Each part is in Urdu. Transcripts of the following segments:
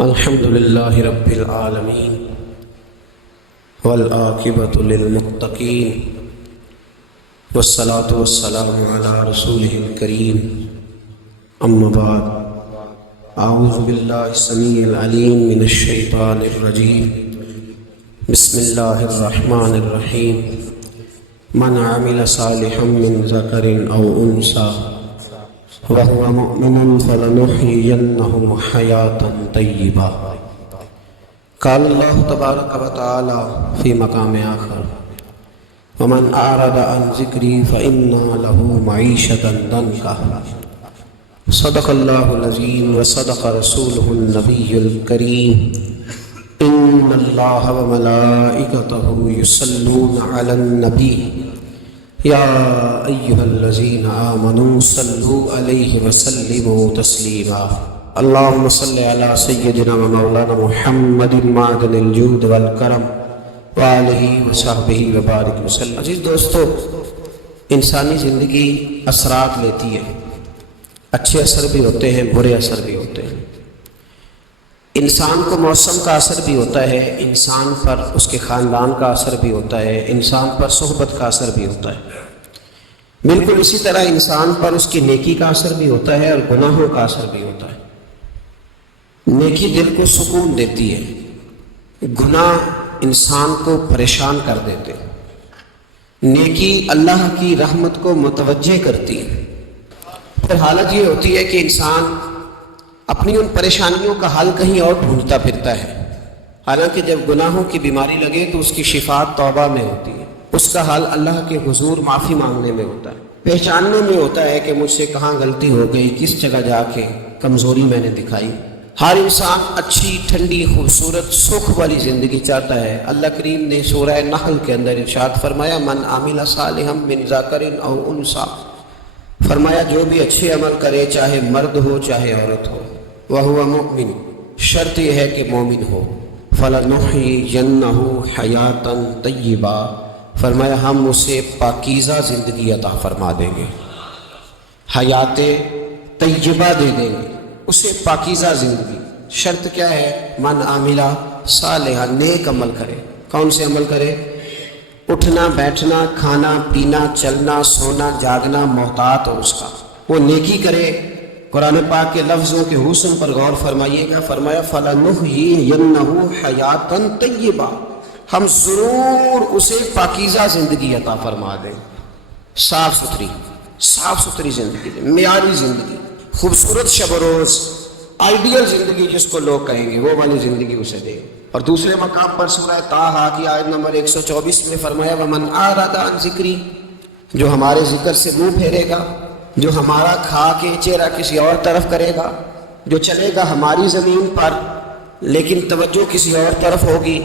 الحمد لله رب العالمين والعاقبة للمتقين والصلاة والسلام على رسوله الكريم أما بعد أعوذ بالله السميع العليم من الشيطان الرجيم بسم الله الرحمن الرحيم من عمل صالحا من ذكر أو أنثى وهو مؤمن فلنحيينه حياة طيبة. قال الله تبارك وتعالى في مقام آخر ومن أعرض عن ذكري فإن له معيشة ضنكا. صدق الله العظيم وصدق رسوله النبي الكريم. إن الله وملائكته يصلون على النبي يا أيها الذين آمنوا صلوا عليه وسلموا تسليما. اللهم صل على سيدنا ومولانا محمد معدن الجود والکرم وآلہ وصحبہ وبارک وسلم. عزیز دوستو، انسانی زندگی اثرات لیتی ہے. اچھے اثر بھی ہوتے ہیں، برے اثر بھی ہوتے ہیں. انسان کو موسم کا اثر بھی ہوتا ہے، انسان پر اس کے خاندان کا اثر بھی ہوتا ہے، انسان پر صحبت کا اثر بھی ہوتا ہے. بالکل اسی طرح انسان پر اس کی نیکی کا اثر بھی ہوتا ہے اور گناہوں کا اثر بھی ہوتا ہے. نیکی دل کو سکون دیتی ہے، گناہ انسان کو پریشان کر دیتے ہیں. نیکی اللہ کی رحمت کو متوجہ کرتی ہے. پھر حالت یہ ہوتی ہے کہ انسان اپنی ان پریشانیوں کا حل کہیں اور ڈھونڈتا پھرتا ہے. حالانکہ جب گناہوں کی بیماری لگے تو اس کی شفا توبہ میں ہوتی ہے، اس کا حل اللہ کے حضور معافی مانگنے میں ہوتا ہے، پہچاننے میں ہوتا ہے کہ مجھ سے کہاں غلطی ہو گئی، کس جگہ جا کے کمزوری میں نے دکھائی. ہر انسان اچھی، ٹھنڈی، خوبصورت، سکھ والی زندگی چاہتا ہے. اللہ کریم نے سورہ نحل کے اندر ارشاد فرمایا من عمل صالحا من ذکر او انثی، فرمایا جو بھی اچھے عمل کرے، چاہے مرد ہو چاہے عورت ہو، وَهُوَ مُؤْمِنٌ، شرط یہ ہے کہ مومن ہو. فَلَنُحْيِيَنَّهُ حَيَاةً طَيِّبَةً، فرمایا ہم اسے پاکیزہ زندگی عطا فرما دیں گے، حیات طیبہ دے دیں گے اسے، پاکیزہ زندگی. شرط کیا ہے؟ من عاملہ صالحا، نیک عمل کرے. کون سے عمل کرے؟ اٹھنا بیٹھنا، کھانا پینا، چلنا سونا جاگنا محتاط ہو اس کا، وہ نیکی کرے. قرآن پاک کے لفظوں کے حسن پر غور فرمائیے گا. فرمایا فَلَنُحْيِيَنَّهُ حَيَاةً طَيِّبَةً، ہم ضرور اسے پاکیزہ زندگی عطا فرما دیں. صاف ستھری زندگی دیں، معیاری زندگی، خوبصورت شب و روز، آئیڈیل زندگی جس کو لوگ کہیں گے، وہ والی زندگی اسے دیں. اور دوسرے مقام پر سورہ طٰہٰ کی آیت نمبر 124 میں فرمایا وَمَنْ أَعْرَضَ عَنْ ذِكْرِي، جو ہمارے ذکر سے منہ پھیرے گا، جو ہمارا کھا کے چہرہ کسی اور طرف کرے گا، جو چلے گا ہماری زمین پر لیکن توجہ کسی اور طرف ہوگی،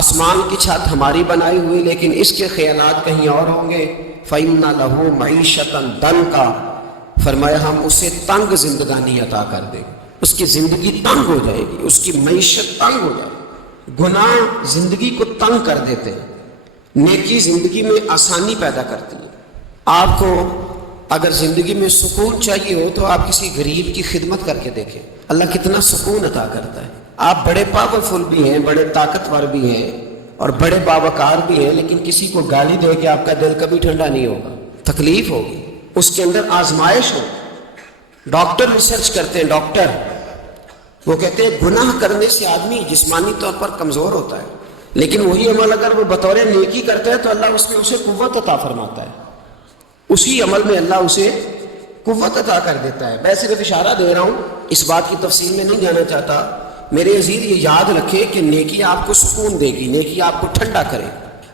آسمان کی چھت ہماری بنائی ہوئی لیکن اس کے خیالات کہیں اور ہوں گے، فَإِنَّ لَهُ مَعِيشَةً ضَنْكًا، فرمایا ہم اسے تنگ زندگانی عطا کر دیں گے. اس کی زندگی تنگ ہو جائے گی، اس کی معیشت تنگ ہو جائے گی. گناہ زندگی کو تنگ کر دیتے ہیں، نیکی زندگی میں آسانی پیدا کرتی ہے. آپ کو اگر زندگی میں سکون چاہیے ہو تو آپ کسی غریب کی خدمت کر کے دیکھیں، اللہ کتنا سکون عطا کرتا ہے. آپ بڑے پاورفل بھی ہیں، بڑے طاقتور بھی ہیں اور بڑے باوقار بھی ہیں، لیکن کسی کو گالی دے کے آپ کا دل کبھی ٹھنڈا نہیں ہوگا، تکلیف ہوگی، اس کے اندر آزمائش ہو. ڈاکٹر ریسرچ کرتے ہیں، ڈاکٹر وہ کہتے ہیں گناہ کرنے سے آدمی جسمانی طور پر کمزور ہوتا ہے، لیکن وہی عمل اگر وہ بطور نیکی کرتا ہے تو اللہ اس میں اسے قوت عطا فرماتا ہے. اسی عمل میں اللہ اسے قوت عطا کر دیتا ہے. میں صرف اشارہ دے رہا ہوں، اس بات کی تفصیل میں نہیں جانا چاہتا. میرے عزیز یہ یاد رکھے کہ نیکی آپ کو سکون دے گی، نیکی آپ کو ٹھنڈا کرے.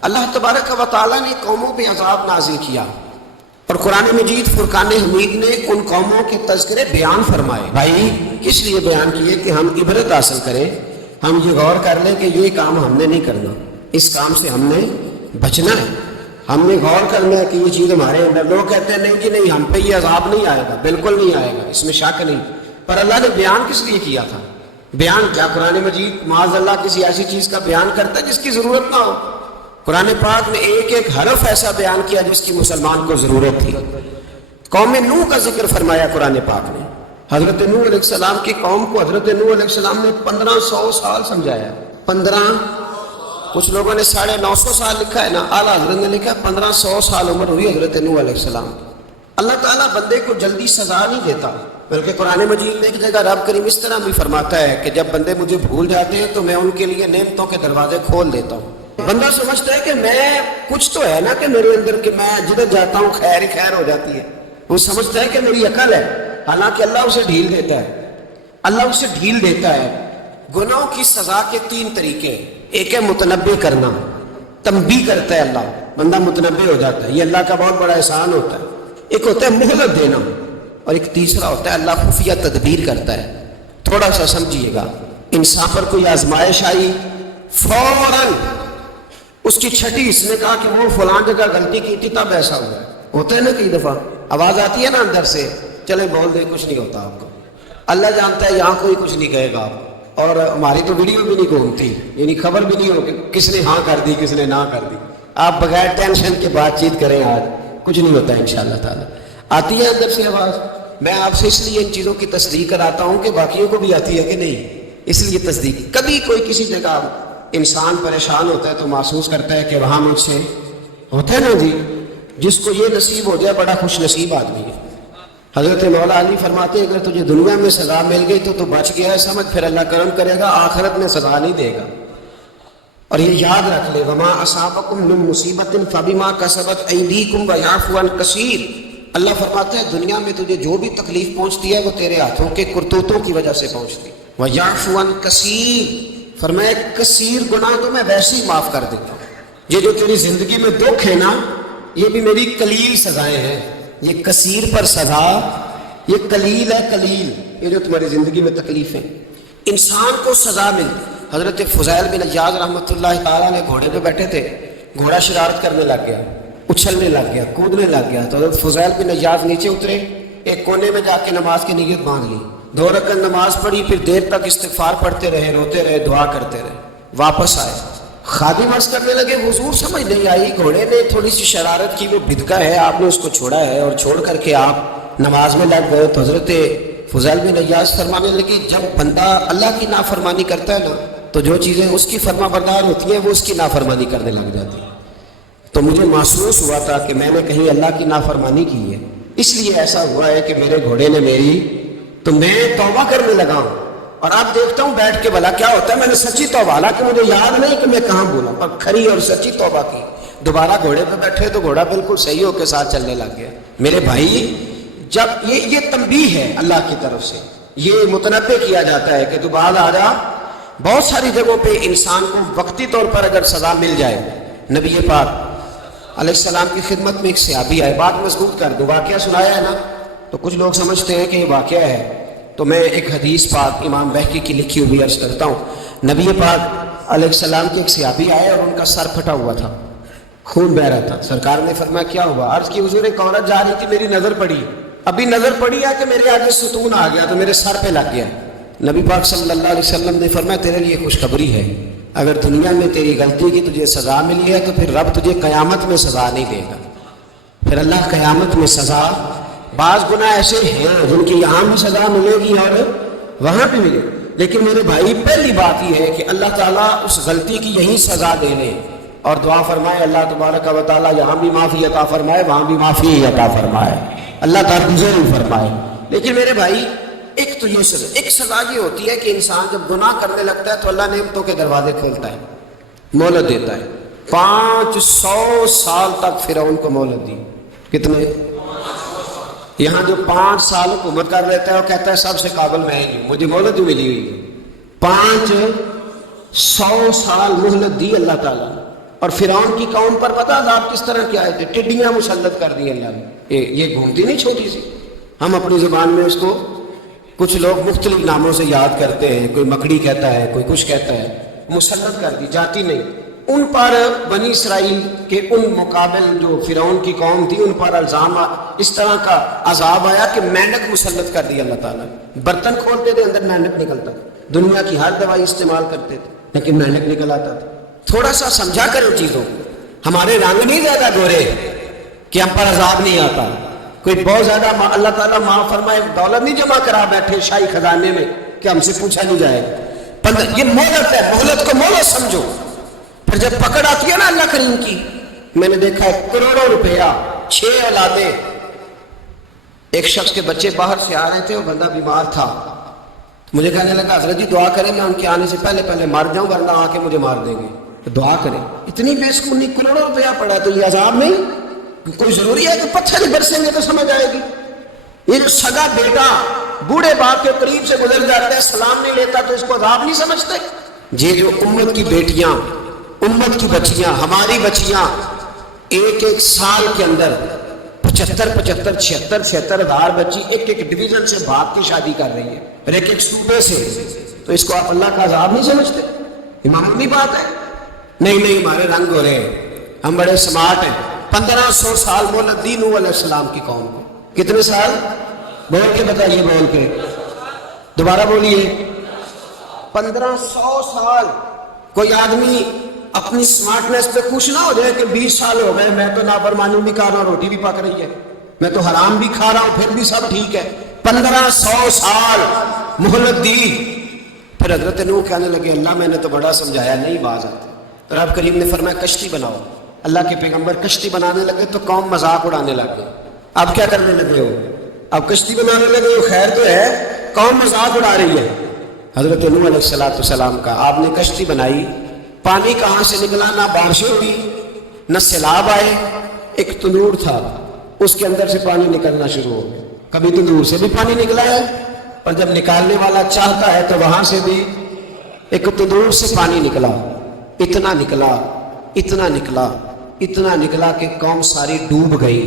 اللہ تبارک و تعالیٰ نے قوموں پہ عذاب نازل کیا اور قرآن مجید فرقان حمید نے ان قوموں کے تذکرے بیان فرمائے. بھائی کس لیے بیان کیے؟ کہ ہم عبرت حاصل کریں، ہم یہ غور کر لیں کہ یہ کام ہم نے نہیں کرنا، اس کام سے ہم نے بچنا ہے. ہم نے غور کرنا ہے کہ یہ چیز ہمارے اندر. لوگ کہتے ہیں نہیں جی نہیں، ہم پہ یہ عذاب نہیں آئے گا، بالکل نہیں آئے گا، اس میں شک نہیں. پر اللہ نے بیان کس لیے کیا تھا؟ بیان کیا قرآن مجید معاذ اللہ کسی ایسی چیز کا بیان کرتا ہے جس کی ضرورت نہ ہو؟ قرآن پاک نے ایک ایک حرف ایسا بیان کیا جس کی مسلمان کو ضرورت تھی. قوم نوح کا ذکر فرمایا قرآن پاک نے. حضرت نوح علیہ السلام کی قوم کو حضرت نوح علیہ السلام نے 1500 سال سمجھایا. 15، کچھ لوگوں نے 950 سال لکھا ہے نا، اعلیٰ حضرت نے لکھا 1500 سال عمر ہوئی حضرت نوح علیہ السلام. اللہ تعالیٰ بندے کو جلدی سزا نہیں دیتا، بلکہ قرآن مجید میں ایک جگہ رب کریم اس طرح بھی فرماتا ہے کہ جب بندے مجھے بھول جاتے ہیں تو میں ان کے لیے نعمتوں کے دروازے کھول دیتا ہوں. بندہ سمجھتا ہے کہ میں کچھ تو ہے نا کہ میرے اندر، کہ میں جدھر جاتا ہوں خیر ہی خیر ہو جاتی ہے. وہ سمجھتا ہے کہ میری عقل ہے، حالانکہ اللہ اسے ڈھیل دیتا ہے. اللہ اسے ڈھیل دیتا ہے. گناہوں کی سزا کے 3 طریقے. ایک ہے متنبع کرنا، تنبیہ کرتا ہے اللہ، بندہ متنبع ہو جاتا ہے، یہ اللہ کا بہت بڑا احسان ہوتا ہے. ایک ہوتا ہے مہلت دینا، اور ایک تیسرا ہوتا ہے اللہ خفیہ تدبیر کرتا ہے. تھوڑا سا سمجھیے گا، انسان پر کوئی آزمائش آئی، فوراً اس کی چھٹی اس نے کہا کہ وہ فلان جگہ غلطی کی تھی تب ایسا ہوا. ہوتا ہے نا کئی دفعہ آواز آتی ہے نا اندر سے، چلے بول دیں کچھ نہیں ہوتا آپ کو. اللہ جانتا ہے یہاں کوئی کچھ نہیں کہے گا آپ کو. اور ہماری تو ویڈیو بھی نہیں گھومتی، یعنی خبر بھی نہیں ہو کہ کس نے ہاں کر دی کس نے نہ کر دی. آپ بغیر ٹینشن کے بات چیت کریں، آج کچھ نہیں ہوتا ہے انشاءاللہ تعالی. آتی ہے اندر سے آواز. میں آپ سے اس لیے ان چیزوں کی تصدیق کراتا ہوں کہ باقیوں کو بھی آتی ہے کہ نہیں، اس لیے تصدیق. کبھی کوئی کسی جگہ انسان پریشان ہوتا ہے تو محسوس کرتا ہے کہ وہاں مجھ سے ہوتا ہے نا جی، جس کو یہ نصیب ہو جائے بڑا خوش نصیب آدمی ہے. حضرت مولا علی فرماتے ہیں اگر تجھے دنیا میں سزا مل گئی تو بچ گیا ہے سمجھ، پھر اللہ کرم کرے گا، آخرت میں سزا نہیں دے گا. اور یہ یاد رکھ لے، وما اصابکم من مصیبت فبما کسبت ایدیکم ویعفو عن کثیر. اللہ فرماتا ہے دنیا میں تجھے جو بھی تکلیف پہنچتی ہے وہ تیرے ہاتھوں کے کرتوتوں کی وجہ سے پہنچتی. ویعفو عن کثیر، فرمایا کثیر گناہ تو میں ویسے ہی معاف کر دیتا ہوں. یہ جو تیری زندگی میں دکھ ہے نا، یہ بھی میری قلیل سزائیں ہیں. یہ کثیر پر سزا، یہ قلیل ہے، قلیل یہ جو تمہاری زندگی میں تکلیفیں. انسان کو سزا ملتی. حضرت فضیل بن عیاض رحمۃ اللہ تعالیٰ نے گھوڑے پہ بیٹھے تھے، گھوڑا شرارت کرنے لگ گیا، اچھلنے لگ گیا، کودنے لگ گیا. تو حضرت فضیل بن عیاض نیچے اترے، ایک کونے میں جا کے نماز کی نیت باندھ لی، 2 رکعت نماز پڑھی، پھر دیر تک استغفار پڑھتے رہے، روتے رہے، دعا کرتے رہے. واپس آئے، خادم عرض کرنے لگے حضور سمجھ نہیں آئی، گھوڑے نے تھوڑی سی شرارت کی، وہ بھدکا ہے، آپ نے اس کو چھوڑا ہے اور چھوڑ کر کے آپ نماز میں لگ گئے. تو حضرت فضیل بن عیاض فرمانے لگی جب بندہ اللہ کی نافرمانی کرتا ہے نا تو جو چیزیں اس کی فرما بردار ہوتی ہیں وہ اس کی نافرمانی کرنے لگ جاتی. تو مجھے محسوس ہوا تھا کہ میں نے کہیں اللہ کی نافرمانی کی ہے، اس لیے ایسا ہوا ہے کہ میرے گھوڑے نے میری، تو میں توبہ کرنے لگا ہوں. اور آپ دیکھتا ہوں بیٹھ کے بھلا کیا ہوتا ہے. میں نے سچی توبہ، حالانکہ مجھے یاد نہیں کہ میں کہاں بولا، پر کھری اور سچی توبہ کی. دوبارہ گھوڑے پہ بیٹھے تو گھوڑا بالکل صحیح ہو کے ساتھ چلنے لگ گیا. میرے بھائی جب یہ تنبیہ ہے اللہ کی طرف سے، یہ متنبع کیا جاتا ہے کہ تو بعد آ جا. بہت ساری جگہوں پہ انسان کو وقتی طور پر اگر سزا مل جائے، نبی پاک علیہ السلام کی خدمت میں ایک صحابی آئے، بات مضبوط کر دو، واقعہ سنایا ہے نا تو کچھ لوگ سمجھتے ہیں کہ یہ واقعہ ہے. تو میں ایک حدیث پاک امام بہقی کی لکھی ہوئی عرض کرتا ہوں. نبی پاک علیہ السلام کے ایک صحابی آئے اور ان کا سر پھٹا ہوا تھا، خون بہ رہا تھا. سرکار نے فرمایا کیا ہوا؟ عرض کی حضور ایک عورت جا رہی تھی، میری نظر پڑی، ابھی نظر پڑی ہے کہ میرے آگے ستون آ گیا تو میرے سر پہ لگ گیا. نبی پاک صلی اللہ علیہ وسلم نے فرمایا تیرے لیے خوشخبری ہے، اگر دنیا میں تیری غلطی کی تجھے سزا ملی ہے تو پھر رب تجھے قیامت میں سزا نہیں دے گا. پھر اللہ قیامت میں سزا، بعض گناہ ایسے ہیں جن کی یہاں بھی سزا ملے گی اور وہاں بھی ملے. لیکن میرے بھائی پہلی بات یہ ہے کہ اللہ تعالیٰ اس غلطی کی یہی سزا دے لے اور دعا فرمائے اللہ تبارک و تعالیٰ یہاں بھی معافی عطا فرمائے، وہاں بھی معافی عطا فرمائے، اللہ درگزر فرمائے. لیکن میرے بھائی ایک تو یہ سزا، ایک سزا یہ ہوتی ہے کہ انسان جب گناہ کرنے لگتا ہے تو اللہ نعمتوں کے دروازے کھولتا ہے، مہلت دیتا ہے. 500 سال تک فرعون کو مہلت دی. کتنے؟ یہاں جو 5 سال حکومت کر لیتا ہے وہ کہتا ہے سب سے قابل میں ہی ہوں، مجھے مہلت بھی ملی ہوئی ہے. 500 سال مہلت دی اللہ تعالیٰ. اور فرعون کی قوم پر پتہ عذاب کس طرح کیا ہے؟ ٹڈیاں مسلط کر دی اللہ نے. یہ گھومتی نہیں چھوٹی سی، ہم اپنی زبان میں اس کو کچھ لوگ مختلف ناموں سے یاد کرتے ہیں، کوئی مکڑی کہتا ہے، کوئی کچھ کہتا ہے. مسلط کر دی، جاتی نہیں. ان پر بنی اسرائیل کے ان مقابل جو فرعون کی قوم تھی ان پر الزام اس طرح کا عذاب آیا کہ مینڈک مسلط کر دی اللہ تعالیٰ. برتن کھولتے تھے اندر مینڈک نکلتا، دنیا کی ہر دوائی استعمال کرتے تھے لیکن مینڈک نکل آتا تھا. تھوڑا سا سمجھا کرو چیزوں کو. ہمارے رنگ نہیں زیادہ گورے کہ ہم پر عذاب نہیں آتا. کوئی بہت زیادہ اللہ تعالیٰ معاف فرمائے دولت نہیں جمع کرا بیٹھے شاہی خزانے میں کہ ہم سے پوچھا نہیں جائے. یہ مہلت ہے, مہلت کو مہلت سمجھو. پھر جب پکڑ آتی ہے نا اللہ کریم کی, میں نے دیکھا ہے کروڑوں روپیہ 6 اولادیں. ایک شخص کے بچے باہر سے آ رہے تھے, وہ بندہ بیمار تھا. مجھے کہنے لگا حضرت جی دعا کریں میں ان کے آنے سے پہلے مر جاؤں ورنہ آ کے مجھے مار دیں گے. تو دعا کریں. اتنی بے سکونی, کروڑوں روپیہ پڑا ہے تو یہ عذاب نہیں؟ کوئی ضروری ہے کہ پتھر ہی برسیں گے تو سمجھ آئے گی؟ یہ جو سگا بیٹا بوڑھے باپ کے قریب سے گزر جاتا ہے, سلام نہیں لیتا تو اس کو عذاب نہیں سمجھتے؟ یہ جو امت کی بیٹیاں, امت کی بچیاں, ہماری بچیاں ایک سال کے اندر 75,000 ہزار بچی ایک ڈویژن سے بھاگ کے شادی کر رہی ہے, اور ایک صوبے سے. تو اس کو آپ اللہ کا عذاب نہیں سمجھتے؟ یہ معمولی بات ہے. نہیں ہمارے رنگ ہو رہے ہیں, ہم بڑے سمارٹ ہیں. 1500 سال مہلت دی نوح علیہ السلام کی قوم کو. کتنے سال؟ بول کے بتائیے, بول کے دوبارہ بولیے. 1500 سال. کوئی آدمی اپنی سمارٹنس پہ خوش نہ ہو جائے کہ 20 سال ہو گئے, میں تو نافرمانی بھی کر رہا ہوں, روٹی بھی پک رہی ہے, میں تو حرام بھی کھا رہا ہوں, پھر بھی سب ٹھیک ہے. 1500 سال مہلت دی. پھر حضرت نوح کہنے لگے اللہ میں نے تو بڑا سمجھایا, نہیں باز آتے. تو رب کریم نے فرمایا کشتی بناؤ. اللہ کے پیغمبر کشتی بنانے لگے تو قوم مذاق اڑانے لگے. اب کیا کرنے لگے ہو؟ اب کشتی بنانے لگے ہو, خیر تو ہے, قوم مذاق اڑا رہی ہے. حضرت نوح علیہ السلام کا آپ نے کشتی بنائی, پانی کہاں سے نکلا؟ نہ بارشیں ہوئی نہ سیلاب آئے. ایک تنور تھا, اس کے اندر سے پانی نکلنا شروع ہو گیا. کبھی تنور سے بھی پانی نکلا ہے, اور جب نکالنے والا چاہتا ہے تو وہاں سے بھی ایک تنور سے پانی نکلا. اتنا نکلا کہ قوم ساری ڈوب گئی.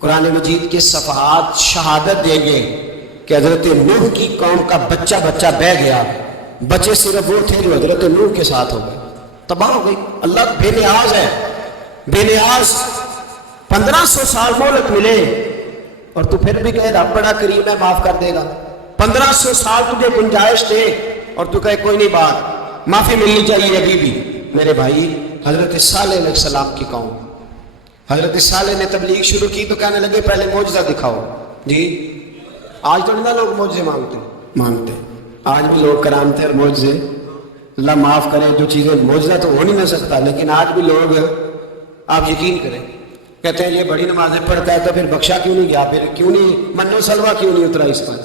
قرآن مجید کے صفحات شہادت دیں گے کہ حضرت نوح کی قوم کا بچہ بہ گیا. بچے صرف وہ تھے جو حضرت نوح کے ساتھ ہو گئے, تباہ ہو گئی. اللہ بے نیاز ہے, بے نیاز. 1500 سال مہلت ملے اور تو پھر بھی کہے رب بڑا کریم ہے, معاف کر دے گا. 1500 سال تجھے گنجائش دے اور تو کہے کوئی نہیں, بات معافی ملنی چاہیے ابھی بھی. میرے بھائی, حضرت صالح علیہ السلام کی قوم, حضرت صالح نے تبلیغ شروع کی تو کہنے لگے پہلے معجزہ دکھاؤ. جی آج تو نہیں لوگ معجزے مانتے, آج بھی لوگ کرامتے اور معجزے, اللہ معاف کرے, جو چیزیں معجزہ تو ہو نہیں نہ سکتا, لیکن آج بھی لوگ, آپ یقین کریں, کہتے ہیں یہ بڑی نمازیں پڑھتا ہے تو پھر بخشا کیوں نہیں گیا, پھر کیوں نہیں منو سلوا کیوں نہیں اترا اس پر,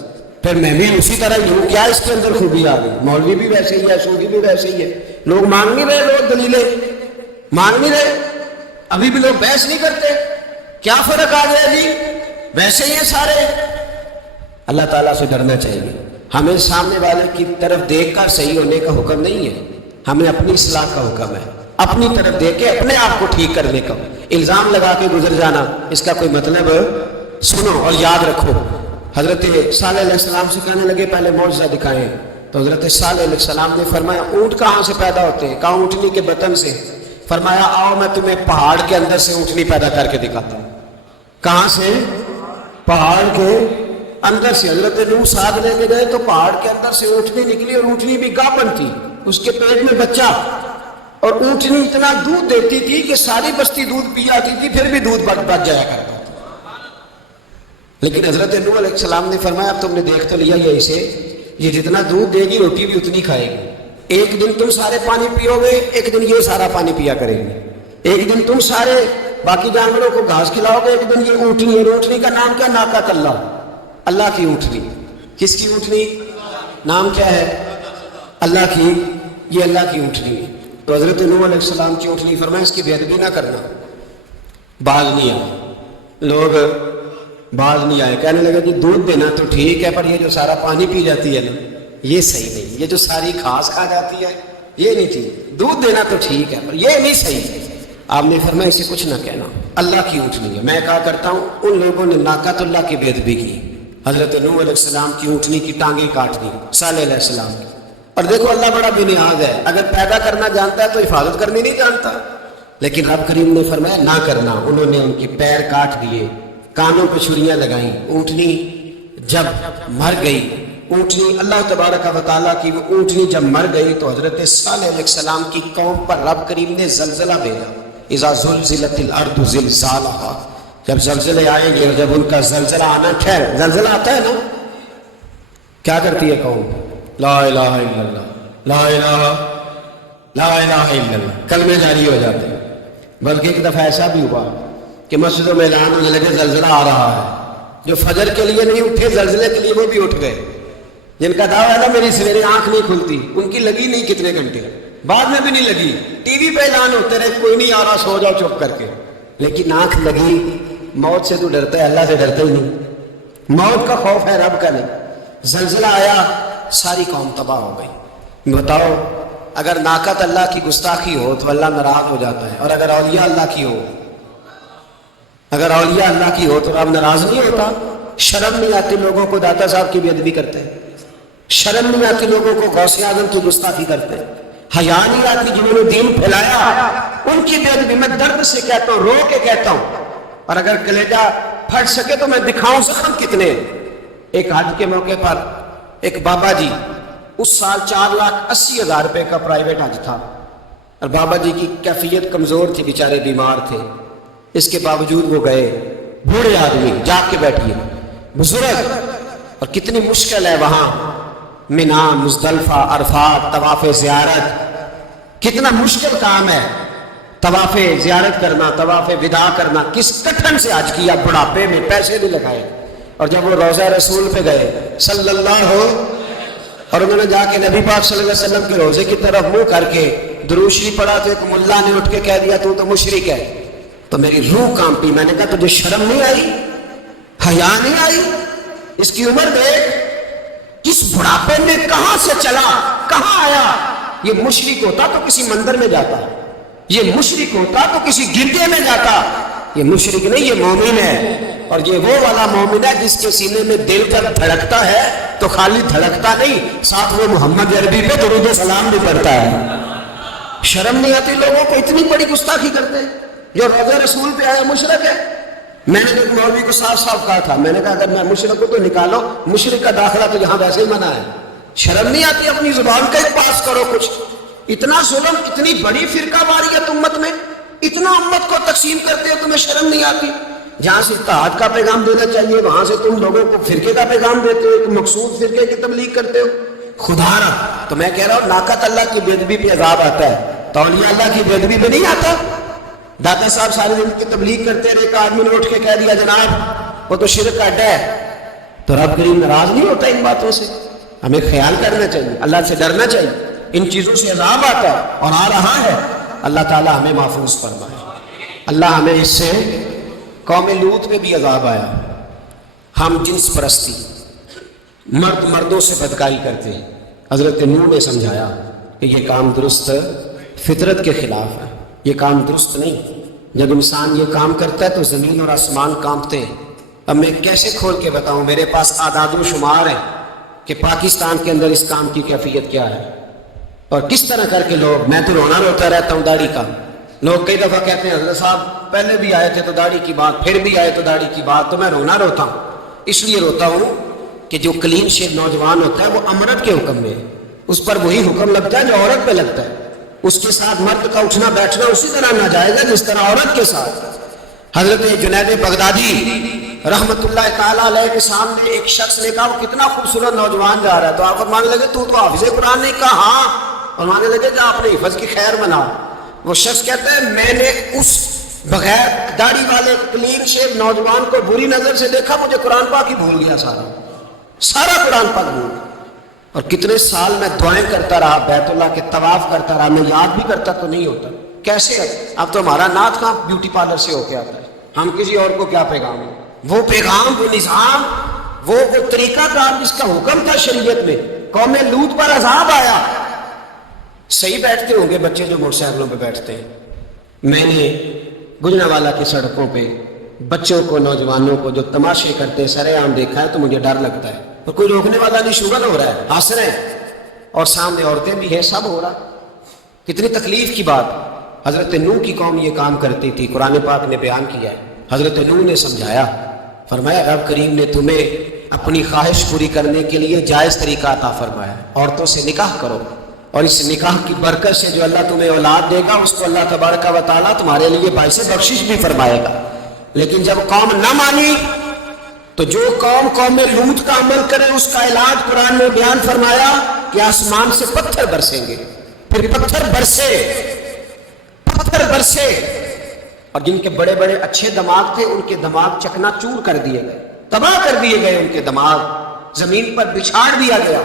پھر میں بھی اسی طرح ہی ہوں, کیا اس کے اندر خوبی آ گئی؟ مولوی بھی ویسے ہی ہے, صوفی بھی ویسے ہی ہے. لوگ مان نہیں رہے, لوگ دلیلیں مان نہیں رہے, ابھی بھی لوگ بحث نہیں کرتے. کیا فرق آ گیا جی؟ ویسے ہی ہیں سارے. اللہ تعالیٰ سے ڈرنا چاہیے. ہمیں سامنے والے کی طرف دیکھ کر صحیح ہونے کا حکم نہیں ہے, ہمیں اپنی اصلاح کا حکم ہے. اپنی طرف دیکھ کے اپنے آپ کو ٹھیک کرنے کا. الزام لگا کے گزر جانا, اس کا کوئی مطلب سنو اور یاد رکھو. حضرت صالح علیہ السلام سے کہنے لگے پہلے معجزہ دکھائیں. تو حضرت صالح علیہ السلام نے فرمایا اونٹ کہاں سے پیدا ہوتے ہیں؟ کہا اونٹنی کے بطن سے. فرمایا آؤ میں تمہیں پہاڑ کے اندر سے اونٹنی پیدا کر کے دکھاتا ہوں. کہاں سے؟ پہاڑ کے اندر سے. حضرت نوح ساتھ لے کے گئے تو پہاڑ کے اندر سے اونٹنی نکلی, اور اونٹنی بھی گابن تھی, اس کے پیٹ میں بچہ, اور اونٹنی اتنا دودھ دیتی تھی کہ ساری بستی دودھ پی جاتی تھی, پھر بھی دودھ بچ جایا کرتا. لیکن حضرت نوح علیہ السلام نے فرمایا اب تم نے دیکھ تو لیا یہ اسے, یہ جتنا دودھ دے گی روٹی بھی اتنی کھائے گی. ایک دن تم سارے پانی پیو گے, ایک دن یہ سارا پانی پیا کرے گی. ایک دن تم سارے باقی جانوروں کو گھاس کھلاؤ گے, ایک دن یہ اونٹنی ہے. اونٹنی کا نام کیا؟ ناقۃ اللہ, اللہ کی اونٹنی. کس کی اونٹنی؟ نام کیا ہے؟ اللہ کی. یہ اللہ کی اونٹنی ہے. تو حضرت نوح علیہ السلام کی اونٹنی فرمایا اس کی بے ادبی نہ کرنا. باز نہیں آئے لوگ, باز نہیں آئے. کہنے لگے کہ دودھ دینا تو ٹھیک ہے, پر یہ جو سارا پانی پی جاتی ہے نا یہ صحیح نہیں. یہ جو ساری گھاس کھا جاتی ہے یہ نہیں ٹھیک. دودھ دینا تو ٹھیک ہے پر یہ نہیں صحیح. آپ نے فرمایا اسے کچھ نہ کہنا, اللہ کی اونٹنی ہے. میں کہا کرتا ہوں ان لوگوں نے ناقۃ اللہ کی بے ادبی کی. حضرت نوح علیہ السلام کی اونٹنی کی ٹانگیں کاٹ دی, صالح علیہ السلام کی. اور دیکھو اللہ بڑا بے نیاز ہے, اگر پیدا کرنا جانتا ہے تو حفاظت کرنی نہیں جانتا. لیکن رب کریم نے فرمایا نہ کرنا. انہوں نے ان کی پیر کاٹ دیے, کانوں پہ چھریاں لگائیں. اونٹنی جب مر گئی, اونٹنی اللہ تبارک و تعالیٰ کی وہ اونٹنی جب مر گئی تو حضرت صالح علیہ السلام کی قوم پر رب کریم نے زلزلہ بھیجا. اذا زلزلت الارض زلزالها, جب زلزلے آئیں گے اور جب ان کا زلزلہ آنا، خیر زلزلہ آتا ہے نا، کیا کرتی ہے قوم؟ لا الہ الا اللہ، لا الہ لا الہ الا اللہ، کلمے جاری ہو جاتے ہیں۔ بلکہ ایک دفعہ ایسا بھی ہوا کہ مسجدوں میں اعلان ہونے لگے زلزلہ آ رہا ہے۔ جو فجر کے لیے نہیں اٹھے زلزلے کے لیے وہ بھی اٹھ گئے۔ جن کا دعویٰ ہے نا میری سویرے آنکھ نہیں کھلتی، ان کی لگی نہیں کتنے گھنٹے، بعد میں بھی نہیں لگی، ٹی وی پہ اعلان ہوتے رہے کوئی نہیں آ رہا، سو جاؤ چپ کر کے، لیکن آنکھ لگی۔ موت سے تو ڈرتا ہے، اللہ سے ڈرتا ہی نہیں، موت کا خوف ہے رب کا نہیں۔ زلزلہ آیا، ساری قوم تباہ ہو گئی۔ بتاؤ اگر ناقت اللہ کی گستاخی ہو تو اللہ ناراض ہو جاتا ہے، اور اگر اولیاء اللہ کی ہو، اگر اولیاء اللہ کی ہو تو رب ناراض نہیں ہوتا؟ شرم نہیں آتی لوگوں کو داتا صاحب کی بے ادبی کرتے ہیں، شرم نہیں آتی لوگوں کو غوث اعظم کی گستاخی کرتے ہیں، حیا نہیں آتی جنہوں نے دین پھیلایا ان کی بے ادبی؟ میں درد سے کہتا ہوں، رو کے کہتا ہوں، اور اگر کلیجہ پھٹ سکے تو میں دکھاؤں زخم کتنے۔ ایک حج کے موقع پر ایک بابا جی، اس سال 4,80,000 روپے کا پرائیویٹ حج تھا، اور بابا جی کی کیفیت کمزور تھی، بیچارے بیمار تھے، اس کے باوجود وہ گئے۔ بوڑھے آدمی جاگ کے بیٹھیے، بزرگ، اور کتنی مشکل ہے وہاں منا، مزدلفہ، عرفات، طواف زیارت، کتنا مشکل کام ہے طواف زیارت کرنا، طواف وداع کرنا۔ کس کٹھن سے حج کیا، بڑھاپے میں، پیسے بھی لگائے، اور جب وہ روضہ رسول پہ گئے صلی اللہ ہو، اور انہوں نے جا کے نبی پاک صلی اللہ علیہ وسلم کے روضے کی طرف منہ کر کے درود شریف پڑھا تو ایک ملا نے اٹھ کے کہہ دیا تو مشرک ہے۔ تو میری روح کانپی، میں نے کہا تجھے شرم نہیں آئی، حیا نہیں آئی؟ اس کی عمر دیکھ، اس بڑھاپے میں کہاں سے چلا، کہاں آیا؟ یہ مشرک ہوتا تو کسی مندر میں جاتا، یہ مشرک ہوتا تو کسی گرجے میں جاتا، یہ مشرک نہیں، یہ مومن ہے، اور یہ وہ والا مومن ہے جس کے سینے میں دل جب دھڑکتا ہے تو خالی دھڑکتا نہیں، ساتھ وہ محمد عربی پہ درود و سلام بھی پڑھتا ہے۔ شرم نہیں آتی لوگوں کو؟ اتنی بڑی گستاخی کرتے ہیں۔ جو روضہ رسول پہ آیا مشرک ہے۔ میں نے ایک مولوی کو صاف صاف کہا تھا، میں نے کہا اگر میں مشرک ہوں تو نکالو، مشرک کا داخلہ تو یہاں ویسے ہی منع ہے۔ شرم نہیں آتی؟ اپنی زبان کا ایک پاس کرو کچھ۔ اتنا ظلم، اتنی بڑی فرقہ واریت امت میں، اتنا امت کو تقسیم کرتے ہو، تمہیں شرم نہیں آتی؟ جہاں سے اتحاد کا پیغام دینا چاہیے وہاں سے تم لوگوں کو فرقے کا پیغام دیتے ہو، ایک مقصود فرقے کی تبلیغ کرتے ہو۔ خدا را، تو میں کہہ رہا ہوں ناقت اللہ کی بے ادبی پہ عذاب آتا ہے، تو اولیاء اللہ کی بے ادبی پہ نہیں آتا؟ داتا صاحب ساری زندگی تبلیغ کرتے رہے، ایک آدمی نے اٹھ کے کہہ دیا جناب وہ تو شرک کا اڈا ہے، تو رب کریم ناراض نہیں ہوتا ان باتوں سے؟ ہمیں خیال کرنا چاہیے، اللہ سے ڈرنا چاہیے۔ ان چیزوں سے عذاب آتا ہے اور آ رہا ہے، اللہ تعالیٰ ہمیں محفوظ فرمائے۔ اللہ ہمیں اس سے، قوم لوط پہ بھی عذاب آیا، ہم جنس پرستی، مرد مردوں سے بدکاری کرتے ہیں۔ حضرت نوح نے سمجھایا کہ یہ کام درست فطرت کے خلاف ہے، یہ کام درست نہیں۔ جب انسان یہ کام کرتا ہے تو زمین اور آسمان کانپتے ہیں۔ اب میں کیسے کھول کے بتاؤں، میرے پاس اعداد و شمار ہیں کہ پاکستان کے اندر اس کام کی کیفیت کیا ہے، اور کس طرح کر کے لوگ، میں تو رونا روتا رہتا ہوں داڑھی کا۔ لوگ کئی دفعہ کہتے ہیں حضرت صاحب پہلے بھی آئے تھے تو داڑھی کی بات، پھر بھی آئے تو داڑھی کی بات، تو میں رونا روتا ہوں۔ اس لیے روتا ہوں کہ جو کلین شیو نوجوان ہوتا ہے وہ امرت کے حکم میں ہے، اس پر وہی حکم لگتا ہے جو عورت پہ لگتا ہے، اس کے ساتھ مرد کا اٹھنا بیٹھنا اسی طرح ناجائز ہے جس طرح عورت کے ساتھ۔ حضرت جنید بغدادی رحمت اللہ تعالیٰ علیہ کے سامنے ایک شخص نے کہا وہ کتنا خوبصورت نوجوان جا رہا ہے، تو آپ فرمانے لگے تو حافظ قرآن نہیں؟ کہا ہاں، فرمانے لگے کہ آپ نے حفظ کی خیر مناؤ۔ وہ شخص کہتا ہے میں نے اس بغیر داڑھی والے کلین شیو نوجوان کو بری نظر سے دیکھا، مجھے قرآن پاک ہی بھول گیا، سارا قرآن پاک بھول گیا، اور کتنے سال میں دعائیں کرتا رہا، بیت اللہ کے طواف کرتا رہا، میں یاد بھی کرتا تو نہیں ہوتا۔ کیسے؟ اب تو ہمارا نعت کہاں بیوٹی پارلر سے ہو کے آتا ہے، ہم کسی اور کو کیا پیغام ہے؟ وہ پیغام، وہ نظام، وہ طریقہ کار جس کا حکم تھا شریعت میں، قوم لوط پر عذاب آیا۔ صحیح بیٹھتے ہوں گے بچے جو موٹر سائیکلوں پہ بیٹھتے ہیں، میں نے گجرانوالہ کی سڑکوں پہ بچوں کو، نوجوانوں کو جو تماشے کرتے سر عام دیکھا ہے تو مجھے ڈر لگتا ہے، اور کوئی روکنے والا نہیں، شغل ہو رہا ہے، ہنس رہے ہیں، اور سامنے عورتیں بھی ہیں، سب ہو رہا۔ کتنی تکلیف کی بات۔ حضرت نوح کی قوم یہ کام کرتی تھی، قرآن پاک نے بیان کیا ہے۔ حضرت نوح نے سمجھایا، فرمایا رب کریم نے تمہیں اپنی خواہش پوری کرنے کے لیے جائز طریقہ عطا فرمایا، عورتوں سے نکاح کرو، اور اس نکاح کی برکت سے جو اللہ تمہیں اولاد دے گا اس کو اللہ تبارک و تعالیٰ تمہارے لیے باعث بخشش بھی فرمائے گا۔ لیکن جب قوم نہ مانی تو جو قوم لوط کا عمل کرے اس کا علاج قرآن نے بیان فرمایا کہ آسمان سے پتھر برسیں گے. پھر پتھر برسے اور جن کے بڑے بڑے اچھے دماغ تھے ان کے دماغ چکنا چور کر دیے گئے, تباہ کر دیے گئے, ان کے دماغ زمین پر بچھاڑ دیا گیا.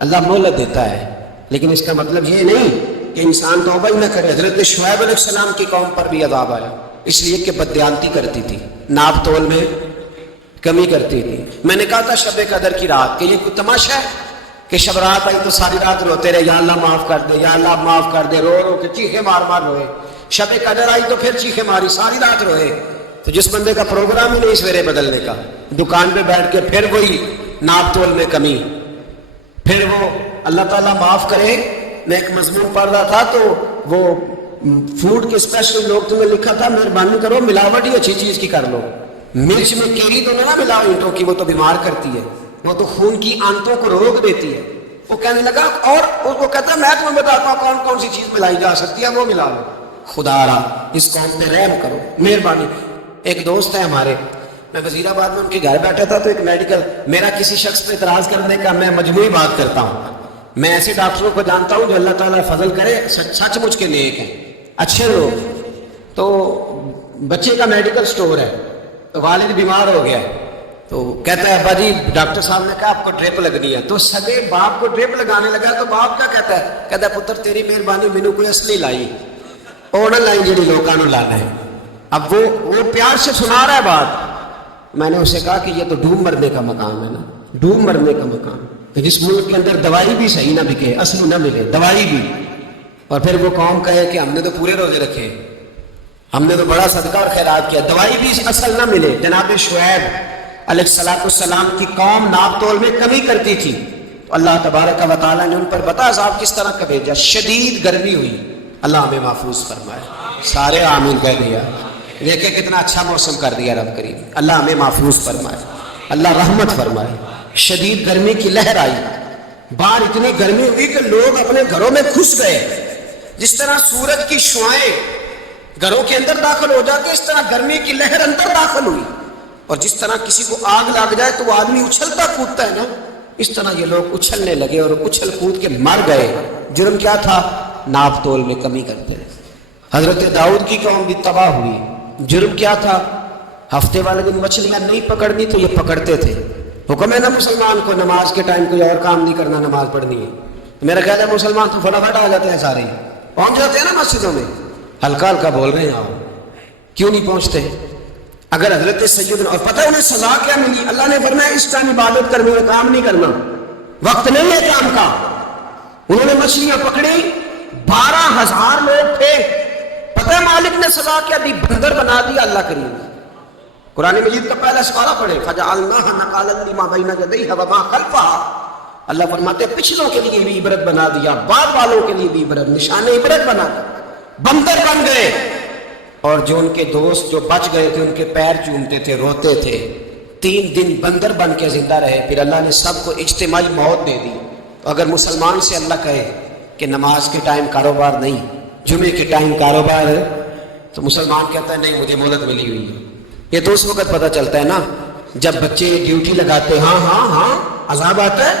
اللہ مہلت دیتا ہے لیکن اس کا مطلب یہ نہیں کہ انسان توبہ ہی نہ کرے. حضرت شعیب علیہ السلام کی قوم پر بھی عذاب آیا, اس لیے کہ بددیانتی کرتی تھی, ناپ تول میں کمی کرتی تھی. میں نے کہا تھا شب قدر کی رات کہ یہ کوئی تماشا ہے کہ شب رات آئی تو ساری رات روتے رہے, یا اللہ معاف کر دے, یا اللہ معاف کر دے, رو رو کے چیخے مار مار روئے. شب قدر آئی تو پھر چیخے ماری, ساری رات روئے. تو جس بندے کا پروگرام ہی نہیں سویرے بدلنے کا, دکان پہ بیٹھ کے پھر وہی ناپ تول میں کمی, پھر وہ اللہ تعالیٰ معاف کرے. میں ایک مضمون پڑھ رہا تھا تو وہ فوڈ کے اسپیشل لوگ تمہیں لکھا تھا مہربانی کرو ملاوٹ ہی اچھی چیز کی کر لو, مرچ میں کیری تو نہ ملاؤ اینٹوں کی, وہ تو بیمار کرتی ہے, وہ تو خون کی آنتوں کو روک دیتی ہے. وہ کہنے لگا اور وہ کہتا ہے میں تمہیں بتاتا ہوں کون کون سی چیز ملائی جا سکتی ہے, وہ ملا لو. خدا را اس قوم پہ رحم کرو, مہربانی. ایک دوست ہے ہمارے, میں وزیر آباد میں ان کے گھر بیٹھا تھا تو ایک میڈیکل, میرا کسی شخص پہ اعتراض کرنے کا میں مجموعی بات کرتا ہوں. میں ایسے ڈاکٹروں کو جانتا ہوں جو اللہ تعالیٰ فضل کرے سچ مچ کے نیک ہیں, اچھے لوگ. تو بچے کا میڈیکل سٹور ہے, تو والد بیمار ہو گیا, تو کہتا ہے ابا جی ڈاکٹر صاحب نے کہا آپ کو ڈرپ لگنی ہے. تو سگے باپ کو ڈرپ لگانے لگا تو باپ کیا کہتا ہے پتر تیری مہربانی مینوں کوئی اصلی لائی, اور نہ لائی جڑی لوگوں کو لانا ہے. اب وہ پیار سے سنا رہا ہے بات. میں نے اسے کہا کہ یہ تو ڈوب مرنے کا مقام ہے نا, ڈوب مرنے کا مقام, کہ جس ملک کے اندر دوائی بھی صحیح نہ بکے, اصل نہ ملے دوائی بھی, اور پھر وہ قوم کہے کہ ہم نے تو پورے روزے رکھے, ہم نے تو بڑا صدقہ اور خیرات کیا, دوائی بھی اصل نہ ملے. جناب شعیب علیہ السلام کی قوم ناپ تول میں کمی کرتی تھی, تو اللہ تبارک و تعالیٰ نے ان پر بتا عذاب کس طرح کا بھیجا. شدید گرمی ہوئی, اللہ ہمیں محفوظ فرمائے. سارے آمین کہہ دیا. دیکھیں کتنا اچھا موسم کر دیا رب کریم, اللہ ہمیں محفوظ فرمائے, اللہ رحمت فرمائے. شدید گرمی کی لہر آئی, باہر اتنی گرمی ہوئی کہ لوگ اپنے گھروں میں گھس گئے. جس طرح سورج کی شعاعیں گھروں کے اندر داخل ہو جاتی, اس طرح گرمی کی لہر اندر داخل ہوئی. اور جس طرح کسی کو آگ لگ جائے تو وہ آدمی اچھلتا کودتا ہے نا, اس طرح یہ لوگ اچھلنے لگے اور اچھل کود کے مر گئے. جرم کیا تھا؟ ناپ تول میں کمی کرتے رہے. حضرت داؤد کی قوم بھی تباہ ہوئی. جرم کیا تھا؟ ہفتے والے دن مچھلیاں نہیں پکڑنی تو یہ پکڑتے تھے. حکم ہے نا مسلمان کو نماز کے ٹائم کوئی اور کام نہیں کرنا, نماز پڑھنی ہے. میرا خیال ہے مسلمان تو فٹافٹ آ جاتے ہیں, سارے پہنچ جاتے ہیں نا مسجدوں میں. ہلکا ہلکا بول رہے ہیں آپ, کیوں نہیں پہنچتے؟ اگر حضرت سیدنا, اور پتہ انہیں سزا کیا ملی, اللہ نے فرمایا اس ٹائم عبادت کرنی ہے, کام نہیں کرنا, وقت نہیں ہے کام کا. انہوں نے مچھلیاں پکڑی, 12,000 لوگ تھے. پتہ ہے مالک نے سزا کیا دی؟ بندر بنا دیا. اللہ کریم قرآن مجید کا پہلا سپارہ پڑھے, فجعلناها نکالا لما بین یدیہا وما خلفہا. اللہ فرماتے ہیں پچھلوں کے لیے بھی عبرت بنا دیا, بعد والوں کے لیے بھی عبرت, نشان عبرت بنا دیا. بندر بن گئے, اور جو ان کے دوست جو بچ گئے تھے ان کے پیر چومتے تھے, روتے تھے. 3 دن بندر بن کے زندہ رہے. پھر اللہ نے سب کو اجتماعی موت دے دی. تو اگر مسلمان سے اللہ کہے کہ نماز کے ٹائم کاروبار نہیں, جمعے کے ٹائم کاروبار ہے, تو مسلمان کہتا ہے نہیں مجھے مہلت ملی ہوئی ہے. یہ تو اس وقت پتہ چلتا ہے نا جب بچے ڈیوٹی لگاتے, ہاں عذاب آتا ہے,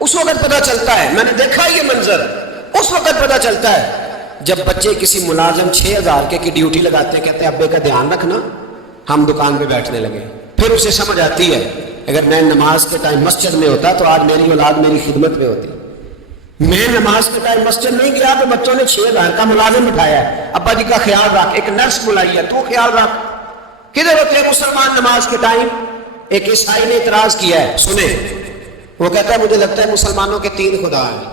اس وقت پتہ چلتا ہے. میں نے دیکھا یہ منظر, اس وقت پتہ چلتا ہے جب بچے کسی ملازم 6,000 کی ڈیوٹی لگاتے, کہتے ہیں ابے کا دھیان رکھنا, ہم دکان پہ بیٹھنے لگے. پھر اسے سمجھ آتی ہے اگر میں نماز کے ٹائم مسجد میں ہوتا تو آج میری اولاد میری خدمت میں ہوتی. میں نماز کے ٹائم مسجد نہیں گیا تو بچوں نے 6,000 کا ملازم بٹھایا ہے, ابا جی کا خیال رکھ, ایک نرس بلائی ہے, تو خیال رکھ. کدھر ہوتے ہیں مسلمان نماز کے ٹائم؟ ایک عیسائی نے اعتراض کیا ہے, سنیں. وہ کہتا ہے مجھے لگتا ہے مسلمانوں کے 3 خدا ہیں.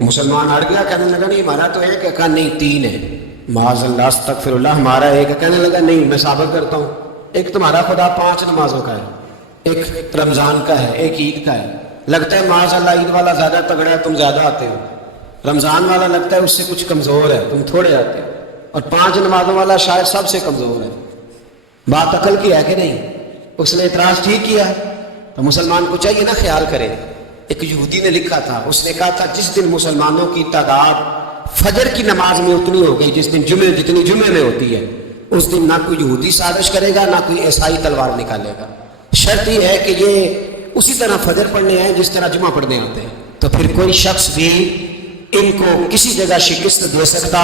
مسلمان ہٹ گیا, کہنے لگا نہیں ہمارا تو ایک ہے. کہا نہیں 3 ہے. معاذ اللہ استغفر اللہ, ہمارا ایک ہے. کہنے لگا نہیں میں ثابت کرتا ہوں, ایک تمہارا خدا 5 نمازوں کا ہے, ایک رمضان کا ہے, ایک عید کا ہے. لگتا ہے معاذ اللہ عید والا زیادہ تگڑا ہے, تم زیادہ آتے ہو. رمضان والا لگتا ہے اس سے کچھ کمزور ہے, تم تھوڑے آتے ہو. اور 5 نمازوں والا شاید سب سے کمزور ہے. بات عقل کی ہے کہ نہیں؟ اس نے اعتراض ٹھیک کیا. تو مسلمان کو چاہیے نا خیال کرے. ایک یہودی نے لکھا تھا, اس نے کہا تھا جس دن مسلمانوں کی تعداد فجر کی نماز میں اتنی ہو گئی جس دن جتنی جمعے میں ہوتی ہے, اس دن نہ کوئی یہودی سازش کرے گا، نہ کوئی عیسائی تلوار نکالے گا۔ شرط یہ ہے کہ یہ اسی طرح فجر پڑھنے ہیں جس طرح جمعہ پڑھنے آتے ہیں، تو پھر کوئی شخص بھی ان کو کسی جگہ شکست دے سکتا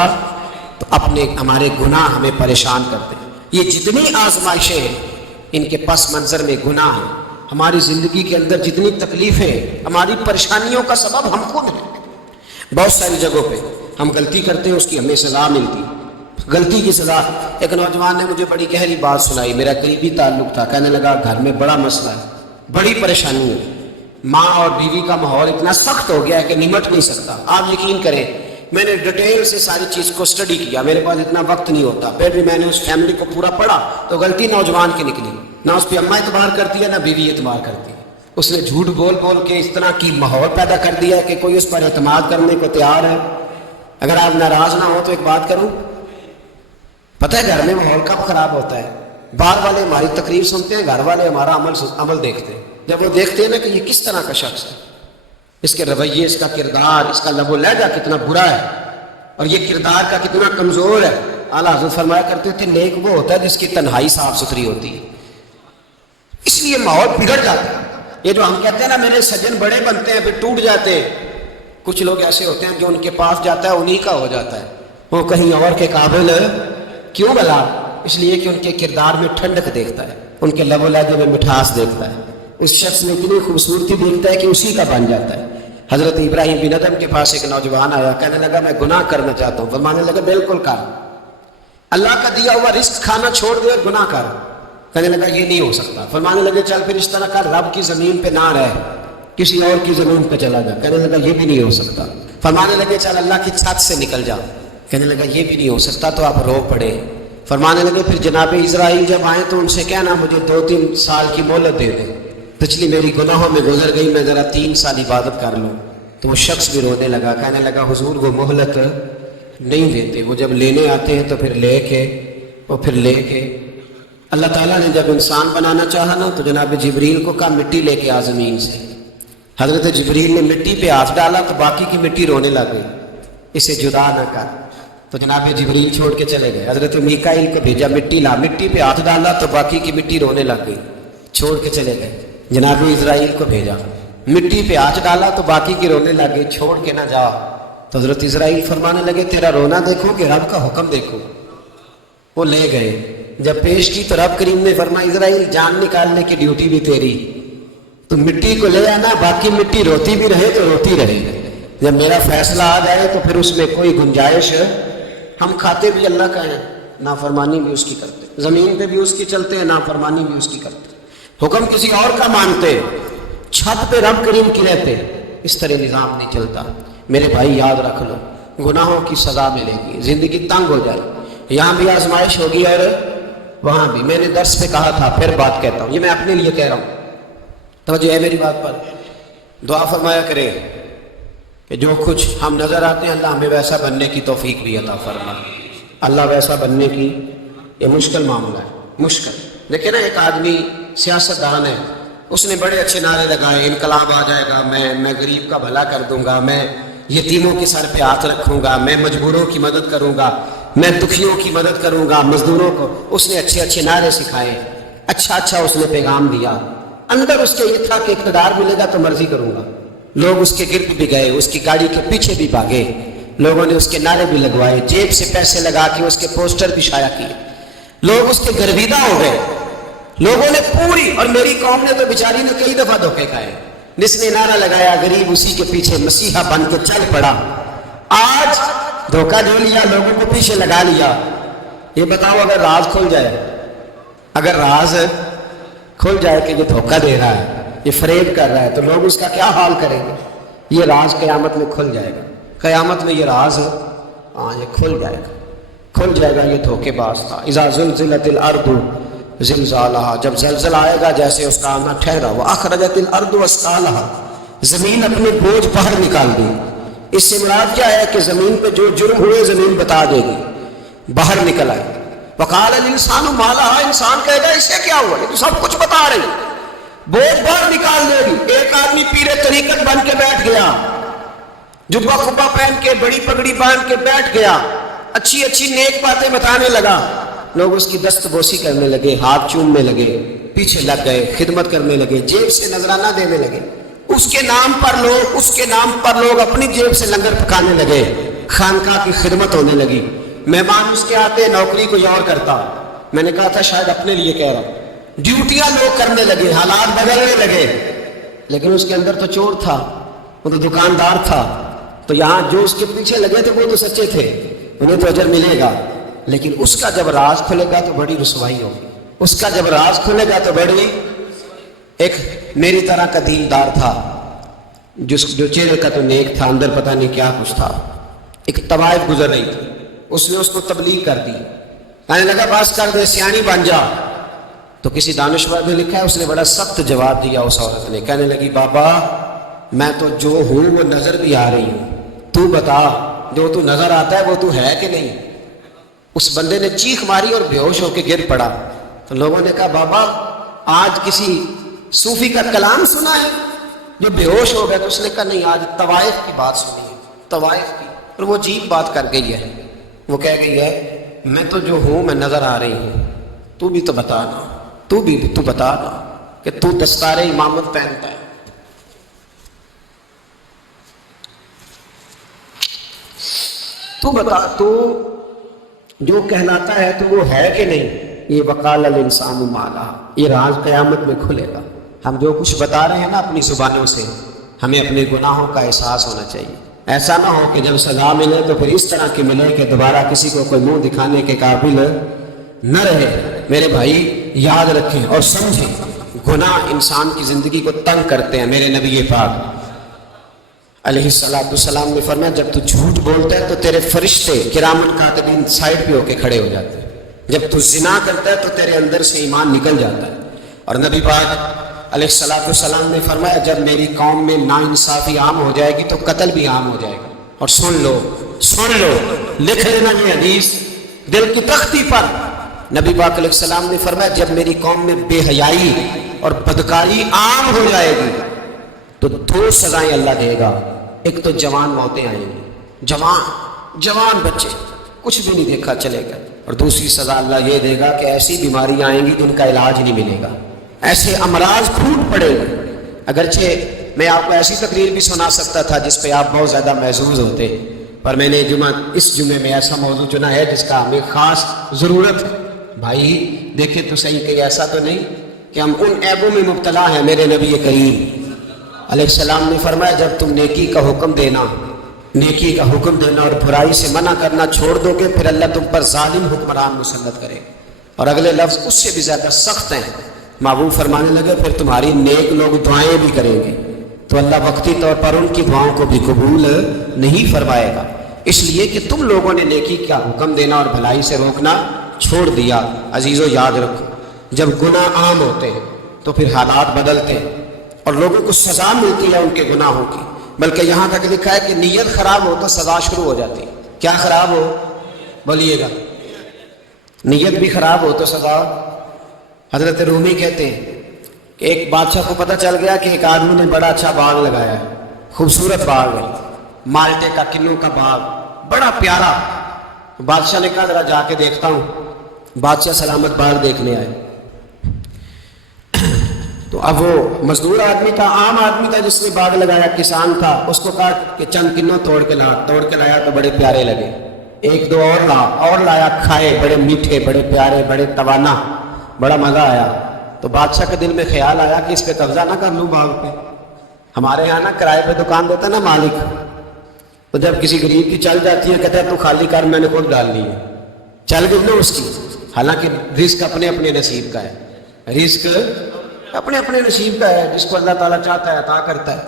تو اپنے ہمارے گناہ ہمیں پریشان کرتے ہیں۔ یہ جتنی آزمائشیں ہیں ان کے پس منظر میں گناہ ہیں۔ ہماری زندگی کے اندر جتنی تکلیفیں، ہماری پریشانیوں کا سبب ہم خود ہیں۔ بہت ساری جگہوں پہ ہم غلطی کرتے ہیں، اس کی ہمیں سزا ملتی، غلطی کی سزا۔ ایک نوجوان نے مجھے بڑی گہری بات سنائی، میرا قریبی تعلق تھا، کہنے لگا گھر میں بڑا مسئلہ ہے، بڑی پریشانی ہے، ماں اور بیوی کا ماحول اتنا سخت ہو گیا ہے کہ نمٹ نہیں سکتا۔ آپ یقین کریں میں نے ڈیٹیل سے ساری چیز کو اسٹڈی کیا، میرے پاس اتنا وقت نہیں ہوتا، پھر بھی میں نے اس فیملی کو پورا پڑھا تو غلطی نوجوان کی نکلی، نہ اس پہ اماں اعتبار کرتی ہے نہ بیوی اعتبار کرتی ہے۔ اس نے جھوٹ بول بول کے اس طرح کی ماحول پیدا کر دیا ہے کہ کوئی اس پر اعتماد کرنے کو تیار ہے۔ اگر آپ ناراض نہ ہو تو ایک بات کروں، پتہ ہے گھر میں ماحول کب خراب ہوتا ہے؟ باہر والے ہماری تقریر سنتے ہیں، گھر والے ہمارا عمل دیکھتے ہیں۔ جب وہ دیکھتے ہیں نا کہ یہ کس طرح کا شخص ہے، اس کے رویے، اس کا کردار، اس کا لب و لہجہ کتنا برا ہے اور یہ کردار کا کتنا کمزور ہے۔ اعلیٰ حضرت فرمایا کرتے تھے نیک وہ ہوتا ہے جس کی تنہائی صاف ستھری ہوتی ہے۔ اس لیے ماحول بگڑ جاتا ہے۔ یہ جو ہم کہتے ہیں نا میرے سجن بڑے بنتے ہیں پھر ٹوٹ جاتے ہیں، کچھ لوگ ایسے ہوتے ہیں جو ان کے پاس جاتا ہے انہی کا ہو جاتا ہے، وہ کہیں اور کے قابل کیوں بلا؟ اس لیے کہ ان کے کردار میں ٹھنڈک دیکھتا ہے، ان کے لب و لہجے میں مٹھاس دیکھتا ہے، اس شخص میں اتنی خوبصورتی دیکھتا ہے کہ اسی کا بن جاتا ہے۔ حضرت ابراہیم بن ادم کے پاس ایک نوجوان آیا، کہنے لگا میں گناہ کرنا چاہتا ہوں، فرمانے لگا بالکل کر، اللہ کا دیا ہوا رزق کھانا چھوڑ دے اور گناہ کر۔ کہنے لگا یہ نہیں ہو سکتا، فرمانے لگے چل پھر اس طرح کر، رب کی زمین پہ نہ رہ، کسی اور کی زمین پہ چلا جا۔ کہنے لگا یہ بھی نہیں ہو سکتا، فرمانے لگے چل اللہ کی چھت سے نکل جا۔ کہنے لگا یہ بھی نہیں ہو سکتا، تو آپ رو پڑے۔ فرمانے لگے پھر جناب اسرائیل جب آئیں تو ان سے کہنا مجھے 2-3 سال کی مہلت دے دیں، پچھلی میری گناہوں میں گزر گئی، میں ذرا 3 سال عبادت کر لوں۔ تو وہ شخص بھی رونے لگا، کہنے لگا حضور وہ مہلت نہیں دیتے، وہ جب لینے آتے ہیں تو پھر لے کے اللہ تعالیٰ نے جب انسان بنانا چاہا نا تو جناب جبریل کو کہا مٹی لے کے آ زمین سے۔ حضرت جبریل نے مٹی پہ ہاتھ ڈالا تو باقی کی مٹی رونے لگ گئی، اسے جدا نہ کر، تو جناب جبریل چھوڑ کے چلے گئے۔ حضرت میکائیل کو بھیجا مٹی لا، مٹی پہ ہاتھ ڈالا تو باقی کی مٹی رونے لگ گئی، چھوڑ کے چلے گئے۔ جناب اسرائیل کو بھیجا، مٹی پہ ہاتھ ڈالا تو باقی کی رونے لگ گئی، چھوڑ کے نہ جا۔ تو حضرت اسرائیل فرمانے لگے تیرا رونا دیکھو کہ رب کا حکم دیکھو۔ وہ لے گئے، جب پیش کی تو رب کریم نے فرمایا اسرائیل جان نکالنے کی ڈیوٹی بھی تیری، تو مٹی کو لے آنا، باقی مٹی روتی بھی رہے تو روتی رہے، جب میرا فیصلہ آ جائے تو پھر اس میں کوئی گنجائش ہے۔ ہم کھاتے بھی اللہ کا ہیں، نافرمانی بھی اس کی کرتے، زمین پہ بھی اس کی چلتے ہیں، نافرمانی بھی اس کی کرتے، حکم کسی اور کا مانتے، چھت پہ رب کریم کی رہتے، اس طرح نظام نہیں چلتا۔ میرے بھائی یاد رکھ لو گناہوں کی سزا ملے گی، زندگی تنگ ہو جائے، یہاں بھی آزمائش ہوگی اور وہاں بھی۔ میں نے درس پہ کہا تھا، پھر بات کہتا ہوں، یہ میں اپنے لیے کہہ رہا ہوں، توجہ ہے میری بات پر۔ دعا فرمایا کرے کہ جو کچھ ہم نظر آتے ہیں اللہ ہمیں ویسا بننے کی توفیق بھی عطا فرما۔ اللہ ویسا بننے کی یہ مشکل معاملہ ہے، مشکل۔ دیکھیں نا ایک آدمی سیاستدان ہے، اس نے بڑے اچھے نعرے لگائے، انقلاب آ جائے گا، میں غریب کا بھلا کر دوں گا، میں یتیموں کے سر پہ ہاتھ رکھوں گا، میں مجبوروں کی مدد کروں گا، میں دکھیوں کی مدد کروں گا، مزدوروں کو۔ اس نے اچھے اچھے نعرے سکھائے، اچھا اس نے پیغام دیا، اندر اس کے یہ تھا کہ اقتدار ملے گا تو مرضی کروں گا۔ لوگ اس کے گرد بھی گئے، اس کی گاڑی کے پیچھے بھی بھاگے، لوگوں نے اس کے نعرے بھی لگوائے، جیب سے پیسے لگا کے اس کے پوسٹر بھی شائع کیے، لوگ اس کے گرویدہ ہو گئے، لوگوں نے پوری، اور میری قوم نے تو بیچاری نے کئی دفعہ دھوکے کھائے، جس نے نعرہ لگایا غریب اسی کے پیچھے مسیحا بن کے چل پڑا۔ آج دھوکہ دے لیا، لوگوں کو پیچھے لگا لیا۔ یہ بتاؤ اگر راز کھل جائے، اگر راز کھل جائے کہ یہ دھوکہ دے رہا ہے، یہ فریب کر رہا ہے، تو لوگ اس کا کیا حال کریں گے؟ یہ راز قیامت میں کھل جائے گا، قیامت میں یہ راز یہ کھل جائے گا، یہ دھوکے باز تھا۔ اذا زلزلت الارض زلزالہا، جب زلزلہ آئے گا جیسے اس کا آنا ٹھہرا، واخرجت الارض اثقالہا، زمین اپنے بوجھ باہر نکال دی۔ اس سے مراد کیا ہے کہ زمین پہ جو جرم ہوئے زمین بتا دے گی، باہر نکل آئے۔ وقال الانسان ما لہا، انسان کہے گا اسے کیا ہوا، یہ تو سب کچھ بتا رہی، بوجھ باہر نکال دے گی۔ ایک آدمی پیر طریقت بن کے بیٹھ گیا، جبہ خبہ پہن کے، بڑی پگڑی باندھ کے بیٹھ گیا، اچھی نیک باتیں بتانے لگا، لوگ اس کی دست بوسی کرنے لگے، ہاتھ چومنے لگے، پیچھے لگ گئے، خدمت کرنے لگے، جیب سے نذرانہ دینے لگے۔ اس کے نام پر لوگ اپنی جیب سے لنگر پکانے لگے، خانقاہ کی خدمت ہونے لگی، مہمان اس کے آتے، نوکری کوئی اور کرتا۔ میں نے کہا تھا شاید اپنے لیے کہہ رہا ہوں، ڈیوٹیاں لوگ کرنے لگے، حالات بدلنے لگے، لیکن اس کے اندر تو چور تھا، وہ تو دکاندار تھا، تو یہاں جو اس کے پیچھے لگے تھے وہ تو سچے تھے، انہیں تو اجر ملے گا، لیکن اس کا جب راز کھلے گا تو بڑی رسوائی ہوگی، اس کا جب راز کھلے گا تو بڑی۔ ایک میری طرح کا دیندار تھا، جو چہرے کا تو نیک تھا، اندر پتہ نہیں کیا کچھ تھا۔ ایک طوائف گزر رہی تھی، اس نے اس کو تبلیغ کر دی، کہنے لگا بس کر دے، سیانی بن جا۔ تو کسی دانشور نے لکھا ہے اس نے بڑا سخت جواب دیا اس عورت نے، کہنے لگی بابا میں تو جو ہوں وہ نظر بھی آ رہی ہوں، تو بتا جو تو نظر آتا ہے وہ تو ہے کہ نہیں؟ اس بندے نے چیخ ماری اور بے ہوش ہو کے گر پڑا۔ تو لوگوں نے کہا بابا آج کسی صوفی کا کلام سنا ہے جو بے ہوش ہو گیا؟ تو اس نے کہا نہیں، آج طوائف کی بات سنی ہے، طوائف کی، اور وہ عجیب بات کر گئی ہے، وہ کہہ گئی ہے میں تو جو ہوں میں نظر آ رہی ہوں، تو بھی تو بتانا، تو بتانا کہ تو دستار امامت پہنتا ہے۔ تو بتا تو جو کہلاتا ہے تو وہ ہے کہ نہیں؟ یہ وقال الانسان ما لہا، یہ راز قیامت میں کھلے گا۔ ہم جو کچھ بتا رہے ہیں نا اپنی زبانوں سے، ہمیں اپنے گناہوں کا احساس ہونا چاہیے۔ ایسا نہ ہو کہ جب سزا ملے تو پھر اس طرح کی ملے کہ دوبارہ کسی کو کوئی منہ دکھانے کے قابل نہ رہے۔ میرے بھائی یاد رکھیں اور سمجھیں، گناہ انسان کی زندگی کو تنگ کرتے ہیں۔ میرے نبی پاک علیہ السلام نے فرمایا جب تو جھوٹ بولتا ہے تو تیرے فرشتے کرامن کاتبین سائڈ پہ ہو کے کھڑے ہو جاتے ہیں، جب تو زنا کرتا ہے تو تیرے اندر سے ایمان نکل جاتا ہے۔ اور نبی پاک علیہ السلام نے فرمایا جب میری قوم میں ناانصافی عام ہو جائے گی تو قتل بھی عام ہو جائے گا۔ اور سن لو لکھ لینا یہ حدیث دل کی تختی پر، نبی پاک علیہ السلام نے فرمایا جب میری قوم میں بے حیائی اور بدکاری عام ہو جائے گی تو دو سزائیں اللہ دے گا، ایک تو جوان موتیں آئیں گی، جوان بچے کچھ بھی نہیں دیکھا چلے گا، اور دوسری سزا اللہ یہ دے گا کہ ایسی بیماریاں آئیں گی جن کا علاج نہیں ملے گا، ایسے امراض پھوٹ پڑے گا۔ اگرچہ میں آپ کو ایسی تقریر بھی سنا سکتا تھا جس پہ آپ بہت زیادہ محظوظ ہوتے، پر میں نے اس جمعے میں ایسا موضوع چنا ہے جس کا ہمیں خاص ضرورت ہے۔ بھائی دیکھیں تو صحیح کہ ایسا تو نہیں کہ ہم ان عیبوں میں مبتلا ہیں۔ میرے نبی کریم علیہ السلام نے فرمایا جب تم نیکی کا حکم دینا اور برائی سے منع کرنا چھوڑ دو گے پھر اللہ تم پر ظالم حکمران مسلط کرے گا۔ اور اگلے لفظ اس سے بھی زیادہ سخت ہیں، محبوب فرمانے لگے پھر تمہاری نیک لوگ دعائیں بھی کریں گے تو اللہ وقتی طور پر ان کی دعاؤں کو بھی قبول نہیں فرمائے گا، اس لیے کہ تم لوگوں نے نیکی کا حکم دینا اور بھلائی سے روکنا چھوڑ دیا۔ عزیزو یاد رکھو جب گناہ عام ہوتے ہیں تو پھر حالات بدلتے ہیں اور لوگوں کو سزا ملتی ہے ان کے گناہوں کی، بلکہ یہاں تک لکھا ہے کہ نیت خراب ہو تو سزا شروع ہو جاتی ہے۔ کیا خراب ہو؟ بولیے گا، نیت بھی خراب ہو تو سزا۔ حضرت رومی کہتے ہیں کہ ایک بادشاہ کو پتہ چل گیا کہ ایک آدمی نے بڑا اچھا باغ لگایا ہے، خوبصورت باغ ہے، مالٹے کا کنوں کا باغ بڑا پیارا۔ بادشاہ نے کہا ذرا جا کے دیکھتا ہوں۔ بادشاہ سلامت باغ دیکھنے آئے تو اب وہ مزدور آدمی تھا، عام آدمی تھا جس نے باغ لگایا، کسان تھا، اس کو کہا کہ چند کنوں توڑ کے لایا تو بڑے پیارے لگے، ایک دو اور لایا، کھائے، بڑے میٹھے، بڑے پیارے، بڑے توانا، بڑا مزہ آیا۔ تو بادشاہ کے دل میں خیال آیا کہ اس پہ قبضہ نہ کر لوں باغ پہ۔ ہمارے یہاں نا کرائے پہ دکان دیتا نا مالک، تو جب کسی غریب کی چل جاتی ہے کہتا ہے تو خالی کر، میں نے خود ڈال لی ہے، چل گئی نا اس کی۔ حالانکہ رزق اپنے اپنے نصیب کا ہے، رزق اپنے اپنے نصیب کا ہے، جس کو اللہ تعالیٰ چاہتا ہے عطا کرتا ہے۔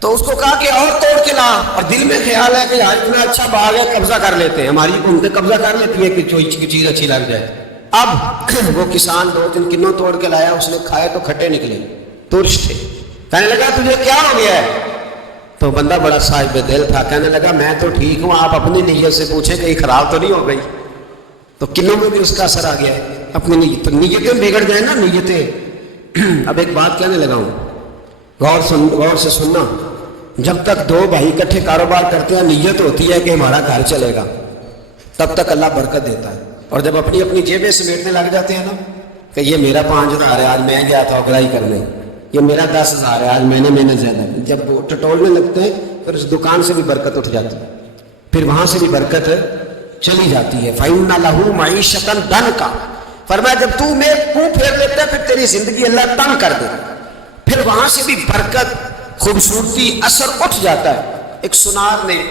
تو اس کو کہا کہ اور توڑ کے لا، اور دل میں خیال ہے کہ یار اتنا اچھا باغ ہے قبضہ کر لیتے ہیں، ہماری حکومتیں قبضہ کر لیتی ہے کہ کوئی چیز اچھی لگ جائے۔ اب وہ کسان 2-3 کنوں توڑ کے لایا، اس نے کھائے تو کھٹے نکلے، ترش تھے۔ کہنے لگا تجھے کیا ہو گیا ہے؟ تو بندہ بڑا صاحب دل تھا، کہنے لگا میں تو ٹھیک ہوں، آپ اپنی نیت سے پوچھیں کہ یہ خراب تو نہیں ہو گئی؟ تو کنوں میں بھی اس کا اثر آ گیا ہے، اپنی نیت، تو نیتیں بگڑ جائیں نا نیتیں۔ اب ایک بات کہنے لگا ہوں، غور سے سننا، جب تک دو بھائی اکٹھے کاروبار کرتے ہیں نیت ہوتی ہے کہ ہمارا گھر چلے گا، تب تک اللہ برکت دیتا ہے۔ اور جب اپنی اپنی جیبیں سمیٹنے لگ جاتے ہیں نا کہ یہ میرا 5,000 ہے آج میں گیا تھا اگرائی کرنے، یہ میرا 10,000 ہے آج میں نے زیادہ، جب وہ ٹٹولنے لگتے ہیں پھر اس دکان سے بھی برکت اٹھ جاتی ہے، پھر وہاں سے بھی برکت چلی جاتی ہے۔ فَإِنَّ لَهُ مَعِيشَةً ضَنْكَ، فرمایا جب تو میں منہ پھیر لیتا ہے پھر تیری زندگی اللہ تنگ کر دے، پھر وہاں سے بھی برکت، خوبصورتی، اثر اٹھ جاتا ہے۔ ایک سنار نے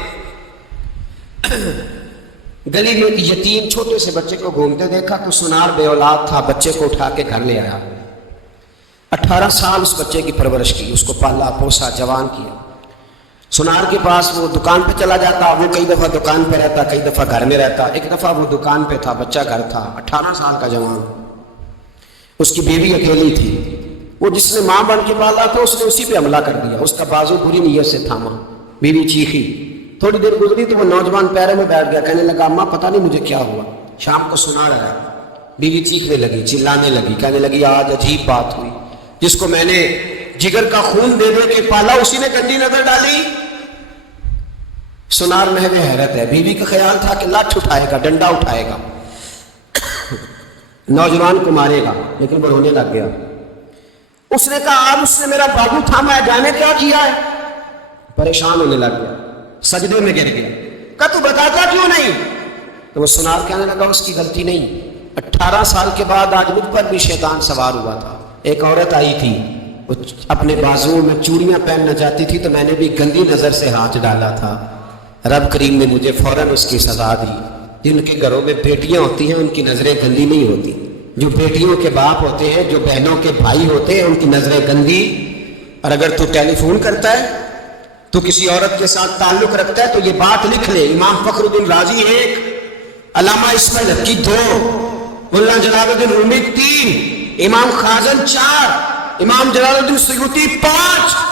گلی میں ایک یتیم چھوٹے سے بچے کو گھومتے دیکھا تو سنار بے اولاد تھا، بچے کو اٹھا کے گھر لے آیا، 18 سال اس بچے کی پرورش کی، اس کو پالا پوسا جوان کیا۔ سنار کے پاس وہ دکان پہ چلا جاتا، وہ کئی دفعہ دکان پہ رہتا، کئی دفعہ گھر میں رہتا، ایک دفعہ وہ دکان پہ تھا، بچہ گھر تھا، 18 سال کا جوان، اس کی بیوی اکیلی تھی، وہ جس نے ماں بن کے پالا تھا اس نے اسی پہ حملہ کر دیا، اس کا بازو بری نیت سے تھاما، بیوی چیخی، تھوڑی دیر گزری تو وہ نوجوان پیرے میں بیٹھ گیا، کہنے لگا اماں پتہ نہیں مجھے کیا ہوا۔ شام کو سنا رہا ہے، بیوی چیخنے لگی، چلانے لگی، کہنے لگی آج عجیب بات ہوئی، جس کو میں نے جگر کا خون دے دے کے پالا اسی نے گندی نظر ڈالی۔ سنار محو حیرت ہے، بیوی کا خیال تھا کہ لاٹھ اٹھائے گا، ڈنڈا اٹھائے گا، نوجوان کو مارے گا، لیکن وہ رونے لگ گیا۔ اس نے کہا آج اس نے میرا بازو تھاما ہے، جانے کیا کیا ہے؟ پریشان ہونے لگ گیا، سجدے میں گر گیا، کہا تو بتاتا کیوں نہیں؟ تو وہ سنار کہنے لگا اس کی غلطی نہیں، 18 سال کے بعد آج مجھ پر بھی شیطان سوار ہوا تھا، ایک عورت آئی تھی، وہ اپنے بازوؤں میں چوڑیاں پہننا چاہتی تھی تو میں نے بھی گندی نظر سے ہاتھ ڈالا تھا، رب کریم نے مجھے فوراً اس کی سزا دی۔ جن کے گھروں میں بیٹیاں ہوتی ہیں ان کی نظریں گندی نہیں ہوتی، جو بیٹیوں کے باپ ہوتے ہیں، جو بہنوں کے بھائی ہوتے ہیں، ان کی نظریں گندی۔ اور اگر تو ٹیلی فون کرتا ہے تو کسی عورت کے ساتھ تعلق رکھتا ہے تو یہ بات لکھ لے، امام فخر الدین رازی 1، علامہ اسماعیل حقی 2، مولانا جلال الدین رومی 3، امام خازن 4، امام جلال الدین سیوطی 5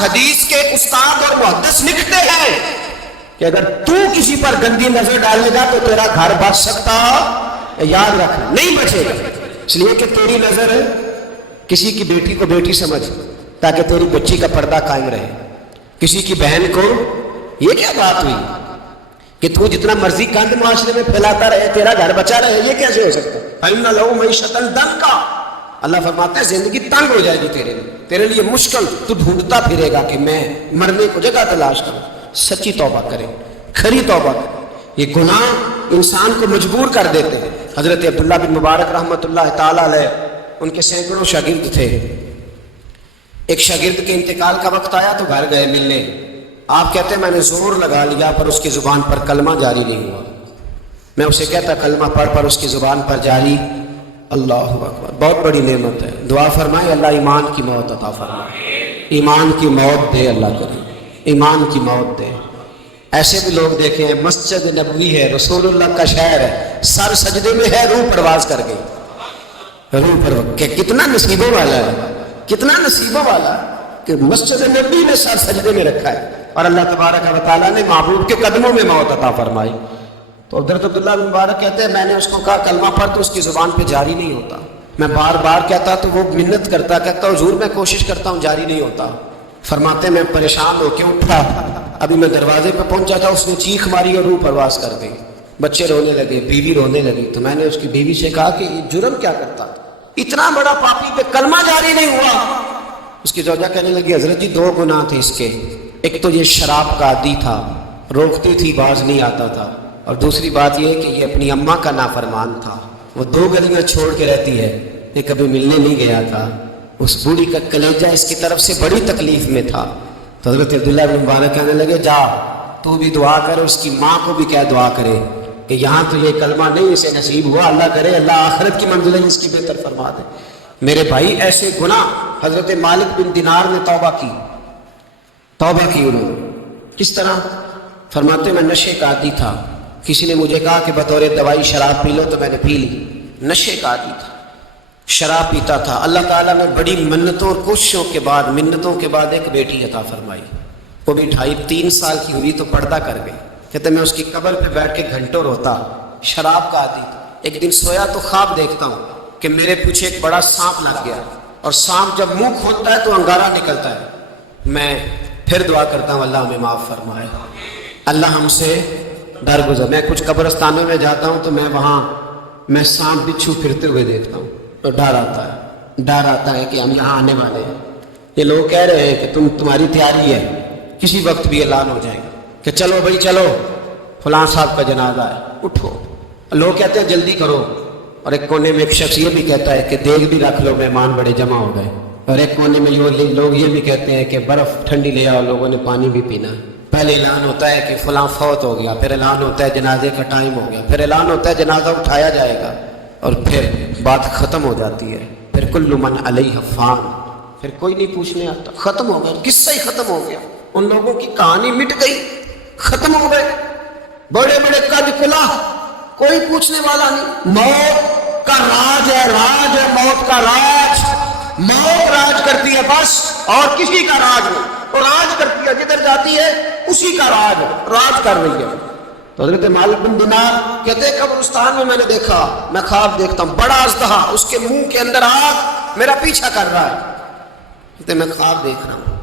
حدیث کے استاد اور محدث لکھتے ہیں کہ اگر تو کسی پر گندی نظر ڈالے گا تو تیرا گھر بچ سکتا، یاد رکھ نہیں بچے گا، اس لیے کہ تیری نظر کسی کی بیٹی کو بیٹی سمجھ تاکہ تیری بچی کا پردہ قائم رہے، کسی کی بہن کو، یہ کیا بات ہوئی کہ تو جتنا مرضی گند معاشرے میں پھیلاتا رہے تیرا گھر بچا رہے، یہ کیسے ہو سکتا ہے؟ فَإِنَّ لَهُ مَعِيشَةً ضَنْكَ، اللہ فرماتا ہے زندگی تنگ ہو جائے گی تیرے لیے مشکل، تو ڈھونڈتا پھرے گا کہ میں مرنے کو جگہ تلاش کروں۔ سچی توبہ کرے، کھری توبہ کرے، یہ گناہ انسان کو مجبور کر دیتے ہیں۔ حضرت عبداللہ بن مبارک رحمۃ اللہ تعالیٰ علیہ، ان کے سینکڑوں شاگرد تھے، ایک شاگرد کے انتقال کا وقت آیا تو گھر گئے ملنے، آپ کہتے ہیں میں نے زور لگا لیا پر اس کی زبان پر کلمہ جاری نہیں ہوا، میں اسے کہتا کلمہ پڑھ پر اس کی زبان پر جاری، اللہ اکبر، بہت بڑی نعمت ہے، دعا فرمائے اللہ ایمان کی موت عطا فرمائے، ایمان کی موت دے اللہ کرے، ایمان کی موت دے۔ ایسے بھی لوگ دیکھیں ہیں، مسجد نبوی ہے، رسول اللہ کا شہر ہے، سر سجدے میں ہے، روح پرواز کر گئی، روح پرواز، کہ کتنا نصیبوں والا ہے، کتنا نصیبوں والا ہے کہ مسجد نبوی نے سر سجدے میں رکھا ہے، اور اللہ تبارک و تعالیٰ نے محبوب کے قدموں میں موت عطا فرمائی۔ تو حضرت عبداللہ بن مبارک کہتے ہیں میں نے اس کو کہا کلمہ پڑھ تو اس کی زبان پہ جاری نہیں ہوتا، میں بار بار کہتا تو وہ منت کرتا، کہتا حضور میں کوشش کرتا ہوں جاری نہیں ہوتا۔ فرماتے میں پریشان ہو کے اٹھا، ابھی میں دروازے پہ پہنچا تھا، اس نے چیخ ماری اور روح پرواز کر گئی، بچے رونے لگے، بیوی رونے لگی، تو میں نے اس کی بیوی سے کہا کہ یہ جرم کیا کرتا، اتنا بڑا پاپی پہ کلمہ جاری نہیں ہوا۔ اس کی زوجہ کہنے لگی حضرت جی 2 گناہ تھے اس کے، ایک تو یہ شراب کا عادی تھا، روکتی تھی باز نہیں آتا تھا، اور دوسری بات یہ کہ یہ اپنی اماں کا نافرمان تھا، وہ 2 گلیاں چھوڑ کے رہتی ہے، یہ کبھی ملنے نہیں گیا تھا، اس بوڑھی کا کلیجہ اس کی طرف سے بڑی تکلیف میں تھا۔ تو حضرت عبداللہ بن مبارک کہنے لگے جا تو بھی دعا کر، اس کی ماں کو بھی کیا دعا کرے کہ یہاں تو یہ کلمہ نہیں اسے نصیب ہوا، اللہ کرے اللہ آخرت کی منزلیں اس کی بہتر فرما دے۔ میرے بھائی ایسے گناہ، حضرت مالک بن دینار نے توبہ کی انہوں نے، کس طرح؟ فرماتے میں نشے کا عادی تھا، کسی نے مجھے کہا کہ بطور دوائی شراب پی لو تو میں نے پی لی، نشے کا عادی تھا، شراب پیتا تھا۔ اللہ تعالیٰ نے بڑی منتوں اور کوششوں کے بعد ایک بیٹی عطا فرمائی، وہ بھی 2.5-3 سال کی ہوئی تو پردہ کر گئی۔ کہتے میں اس کی قبر پہ بیٹھ کے گھنٹوں روتا، شراب کا عادی تھا۔ ایک دن سویا تو خواب دیکھتا ہوں کہ میرے پیچھے ایک بڑا سانپ لگ گیا، اور سانپ جب منہ کھولتا ہے تو انگارہ نکلتا ہے، میں پھر دعا کرتا ہوں اللہ ہمیں معاف فرمائے، اللہ ہم سے درگزر. میں کچھ قبرستانوں میں جاتا ہوں تو میں وہاں میں سانپ بچھو پھرتے ہوئے دیکھتا ہوں تو ڈر آتا ہے کہ ہم یہاں آنے والے ہیں. یہ لوگ کہہ رہے ہیں کہ تمہاری تیاری ہے، کسی وقت بھی اعلان ہو جائے گا کہ چلو بھائی چلو فلاں صاحب کا جنازہ ہے، اٹھو. لوگ کہتے ہیں جلدی کرو، اور ایک کونے میں ایک شخص یہ بھی کہتا ہے کہ دیگ بھی رکھ لو، مہمان بڑے جمع ہو گئے. اور ایک کونے میں لوگ یہ بھی کہتے ہیں کہ برف ٹھنڈی لے آؤ، لوگوں نے پانی بھی پینا. پہلے اعلان ہوتا ہے کہ فلاں فوت ہو گیا، پھر اعلان ہوتا ہے جنازے کا ٹائم ہو گیا، پھر اعلان ہوتا ہے جنازہ اٹھایا جائے گا، اور پھر بات ختم ہو جاتی ہے. پھر کل من علیہ فان، پھر کوئی نہیں پوچھنے آتا. ختم ہو گیا، قصہ ہی ختم ہو گیا. ان لوگوں کی کہانی مٹ گئی، ختم ہو گئے. بڑے بڑے قد کلا، کوئی پوچھنے والا نہیں. موت کا راج ہے، موت کا راج. موت راج کرتی ہے بس، اور کسی کا راج نہیں. اور راج کرتی ہے، جدھر جاتی ہے اسی کا راج کر رہی ہے. تو حضرت مالک بن دینار کہتے ہیں قبرستان میں نے دیکھا، میں خواب دیکھتا ہوں بڑا اژدہا، اس کے منہ کے اندر آگ میرا پیچھا کر رہا ہے. کہتے میں خواب دیکھ رہا ہوں.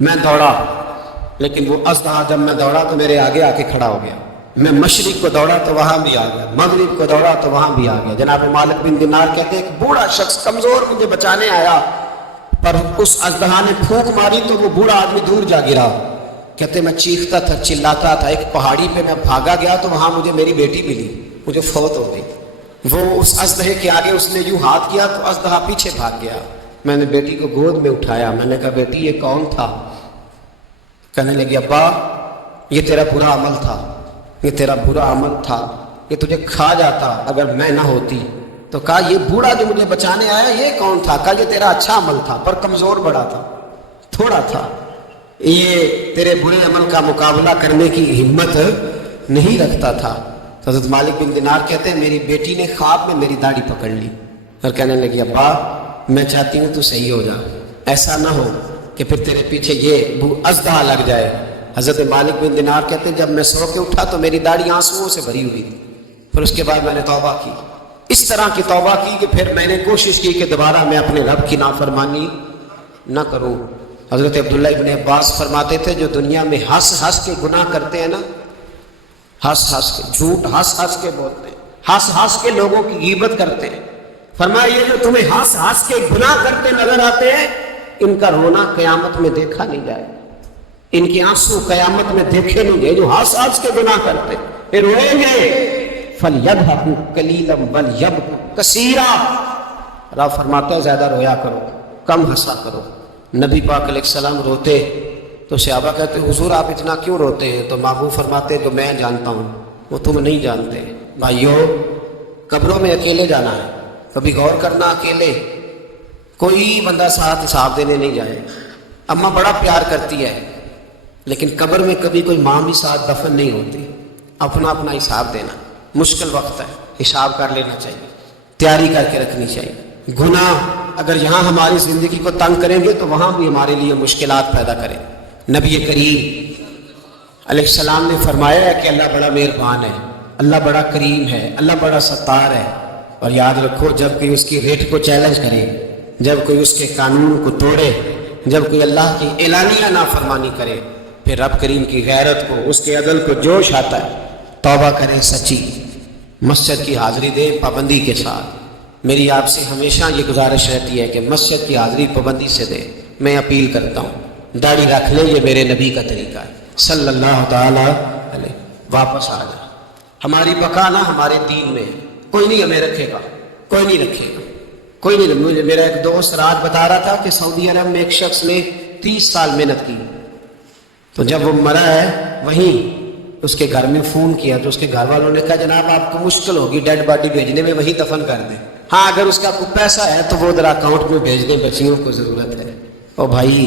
میں دوڑا، لیکن وہ اژدہا جب میں دوڑا تو میرے آگے آ کے کھڑا ہو گیا. میں مشرق کو دوڑا تو وہاں بھی آ گیا، مغرب کو دوڑا تو وہاں بھی آ گیا. جناب مالک بن دینار کہتے ہیں ایک بوڑھا شخص کمزور مجھے بچانے آیا، پر اس اژدہا نے پھونک ماری تو وہ بوڑھا آدمی دور جا گرا. کہتے میں چیختا تھا، چلاتا تھا. ایک پہاڑی پہ میں بھاگا گیا تو وہاں مجھے میری بیٹی ملی، مجھے فوت ہو گئی. وہ اس اژدہے کے آگے اس نے یوں ہاتھ کیا تو اژدہا پیچھے بھاگ گیا. میں نے بیٹی کو گود میں اٹھایا، میں نے کہا بیٹی یہ کون تھا؟ کہنے لگی ابا یہ تیرا برا عمل تھا، یہ تیرا برا عمل تھا، یہ تجھے کھا جاتا اگر میں نہ ہوتی. تو کہا یہ بوڑھا جو مجھے بچانے آیا یہ کون تھا؟ کہا یہ تیرا اچھا عمل تھا پر کمزور بڑا تھا، تھوڑا تھا، یہ تیرے برے عمل کا مقابلہ کرنے کی ہمت نہیں رکھتا تھا. تو حضرت مالک بن دینار کہتے ہیں میری بیٹی نے خواب میں میری داڑھی پکڑ لی اور کہنے لگی ابا میں چاہتی ہوں تو صحیح ہو جا، ایسا نہ ہو کہ پھر تیرے پیچھے یہ اژدہا لگ جائے. حضرت مالک بن دینار کہتے ہیں جب میں سو کے اٹھا تو میری داڑھی آنسوؤں سے بھری ہوئی تھی. پھر اس کے بعد میں نے توبہ کی، اس طرح کی توبہ کی کہ پھر میں نے کوشش کی کہ دوبارہ میں اپنے رب کی نافرمانی نہ کروں. حضرت عبداللہ ابن عباس فرماتے تھے جو دنیا میں ہنس کے گناہ کرتے ہیں نا، ہنس کے جھوٹ ہنس کے بولتے ہیں، ہنس کے لوگوں کی غیبت کرتے ہیں، فرمایا یہ جو تمہیں ہنس کے گناہ کرتے نظر آتے ہیں ان کا رونا قیامت میں دیکھا نہیں جائے، ان کے آنسو قیامت میں دیکھے نہیں گئے. جو ہنس کے گناہ کرتے پھر روئیں گے فَلْيَضْحَكُوا قَلِيلًا وَلْيَبْكُوا كَثِيرًا. رب فرماتا ہے زیادہ رویا کرو، کم ہنسا کرو. نبی پاک علیہ السلام روتے تو صحابہ کہتے حضور آپ اتنا کیوں روتے ہیں؟ تو محبوب فرماتے جو میں جانتا ہوں وہ تم نہیں جانتے. بھائیو قبروں میں اکیلے جانا ہے، کبھی غور کرنا اکیلے، کوئی بندہ ساتھ حساب دینے نہیں جائے. اماں بڑا پیار کرتی ہے لیکن قبر میں کبھی کوئی ماں بھی ساتھ دفن نہیں ہوتی. اپنا اپنا حساب دینا مشکل وقت ہے، حساب کر لینا چاہیے، تیاری کر کے رکھنی چاہیے. گناہ اگر یہاں ہماری زندگی کو تنگ کریں گے تو وہاں بھی ہمارے لیے مشکلات پیدا کریں. نبی کریم علیہ السلام نے فرمایا ہے کہ اللہ بڑا مہربان ہے، اللہ بڑا کریم ہے، اللہ بڑا ستار ہے. اور یاد رکھو جب کوئی اس کی ریٹ کو چیلنج کرے، جب کوئی اس کے قانون کو توڑے، جب کوئی اللہ کی اعلانیہ نافرمانی کرے، پھر رب کریم کی غیرت کو، اس کے عدل کو جوش آتا ہے. توبہ کریں سچی، مسجد کی حاضری دیں پابندی کے ساتھ. میری آپ سے ہمیشہ یہ گزارش رہتی ہے کہ مسجد کی حاضری پابندی سے دیں. میں اپیل کرتا ہوں داڑھی رکھ لیں، یہ میرے نبی کا طریقہ ہے صلی اللہ تعالی علیہ. واپس آ جائیں، ہماری بقا نہ ہمارے دین میں، کوئی نہیں ہمیں رکھے گا، کوئی نہیں رکھے گا، کوئی نہیں. مجھے میرا ایک دوست رات بتا رہا تھا کہ سعودی عرب میں ایک شخص نے 30 سال محنت کی، تو جب وہ مرا ہے وہیں اس کے گھر میں فون کیا تو اس کے گھر والوں نے کہا جناب آپ کو مشکل ہوگی ڈیڈ باڈی بھیجنے میں، وہیں دفن کر دیں. ہاں اگر اس کا کوئی پیسہ ہے تو وہ ذرا اکاؤنٹ میں بھیج دیں، بچیوں کو ضرورت ہے. او بھائی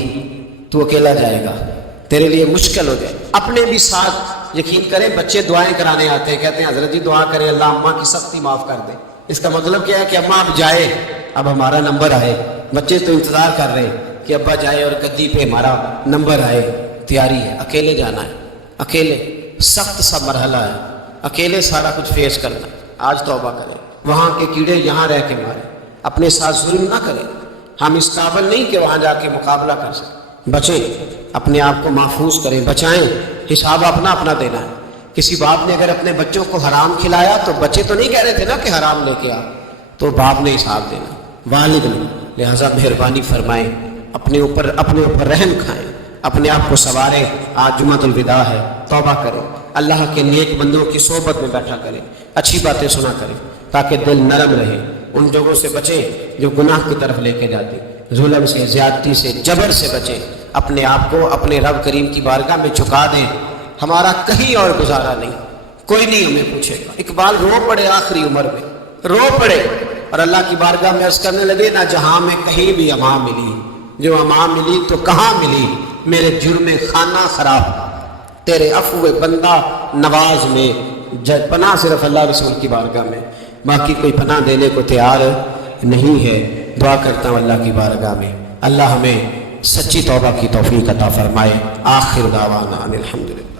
تو اکیلا جائے گا، تیرے لیے مشکل ہو جائے. اپنے بھی ساتھ یقین کریں، بچے دعائیں کرانے آتے ہیں، کہتے ہیں حضرت جی دعا کریں اللہ اماں کی سختی معاف کر دے. اس کا مطلب کیا ہے کہ اماں اب جائے، اب ہمارا نمبر آئے. بچے تو انتظار کر رہے ہیں کہ ابا جائے اور گدی پہ ہمارا نمبر آئے. تیاری ہے، اکیلے جانا ہے، اکیلے سخت سا مرحلہ ہے، اکیلے سارا کچھ فیس کرنا. آج توبہ کریں، وہاں کے کیڑے یہاں رہ کے مارے، اپنے ساتھ ظلم نہ کریں. ہم اس قابل نہیں کہ وہاں جا کے مقابلہ کر سکیں. بچیں، اپنے آپ کو محفوظ کریں، بچائیں. حساب اپنا اپنا دینا ہے. کسی باپ نے اگر اپنے بچوں کو حرام کھلایا تو بچے تو نہیں کہہ رہے تھے نا کہ حرام لے کے آ، تو باپ نے حساب دینا، والد نے۔ لہٰذا مہربانی فرمائیں، اپنے اوپر رحم کھائیں، اپنے آپ کو سنواریں۔ آج جمعۃ الوداع ہے، توبہ کریں، اللہ کے نیک بندوں کی صحبت میں بیٹھا کریں، اچھی باتیں سنا کریں تاکہ دل نرم رہے، ان جگہوں سے بچیں جو گناہ کی طرف لے کے جاتی، ظلم سے، زیادتی سے، جبر سے بچیں، اپنے آپ کو اپنے رب کریم کی بارگاہ میں جھکا دیں۔ ہمارا کہیں اور گزارا نہیں، کوئی نہیں ہمیں پوچھے گا۔ اقبال رو پڑے آخری عمر میں، رو پڑے اور اللہ کی بارگاہ میں عرض کرنے لگے، نہ جہاں میں کہیں بھی امان ملی، جو امان ملی تو کہاں ملی، میرے جرم خانہ خراب، تیرے عفو بندہ نواز میں، پناہ صرف اللہ رسول کی بارگاہ میں، باقی کوئی پناہ دینے کو تیار نہیں ہے۔ دعا کرتا ہوں اللہ کی بارگاہ میں اللہ ہمیں سچی توبہ کی توفیق عطا فرمائے۔ آخر دعوانا ان الحمدللہ۔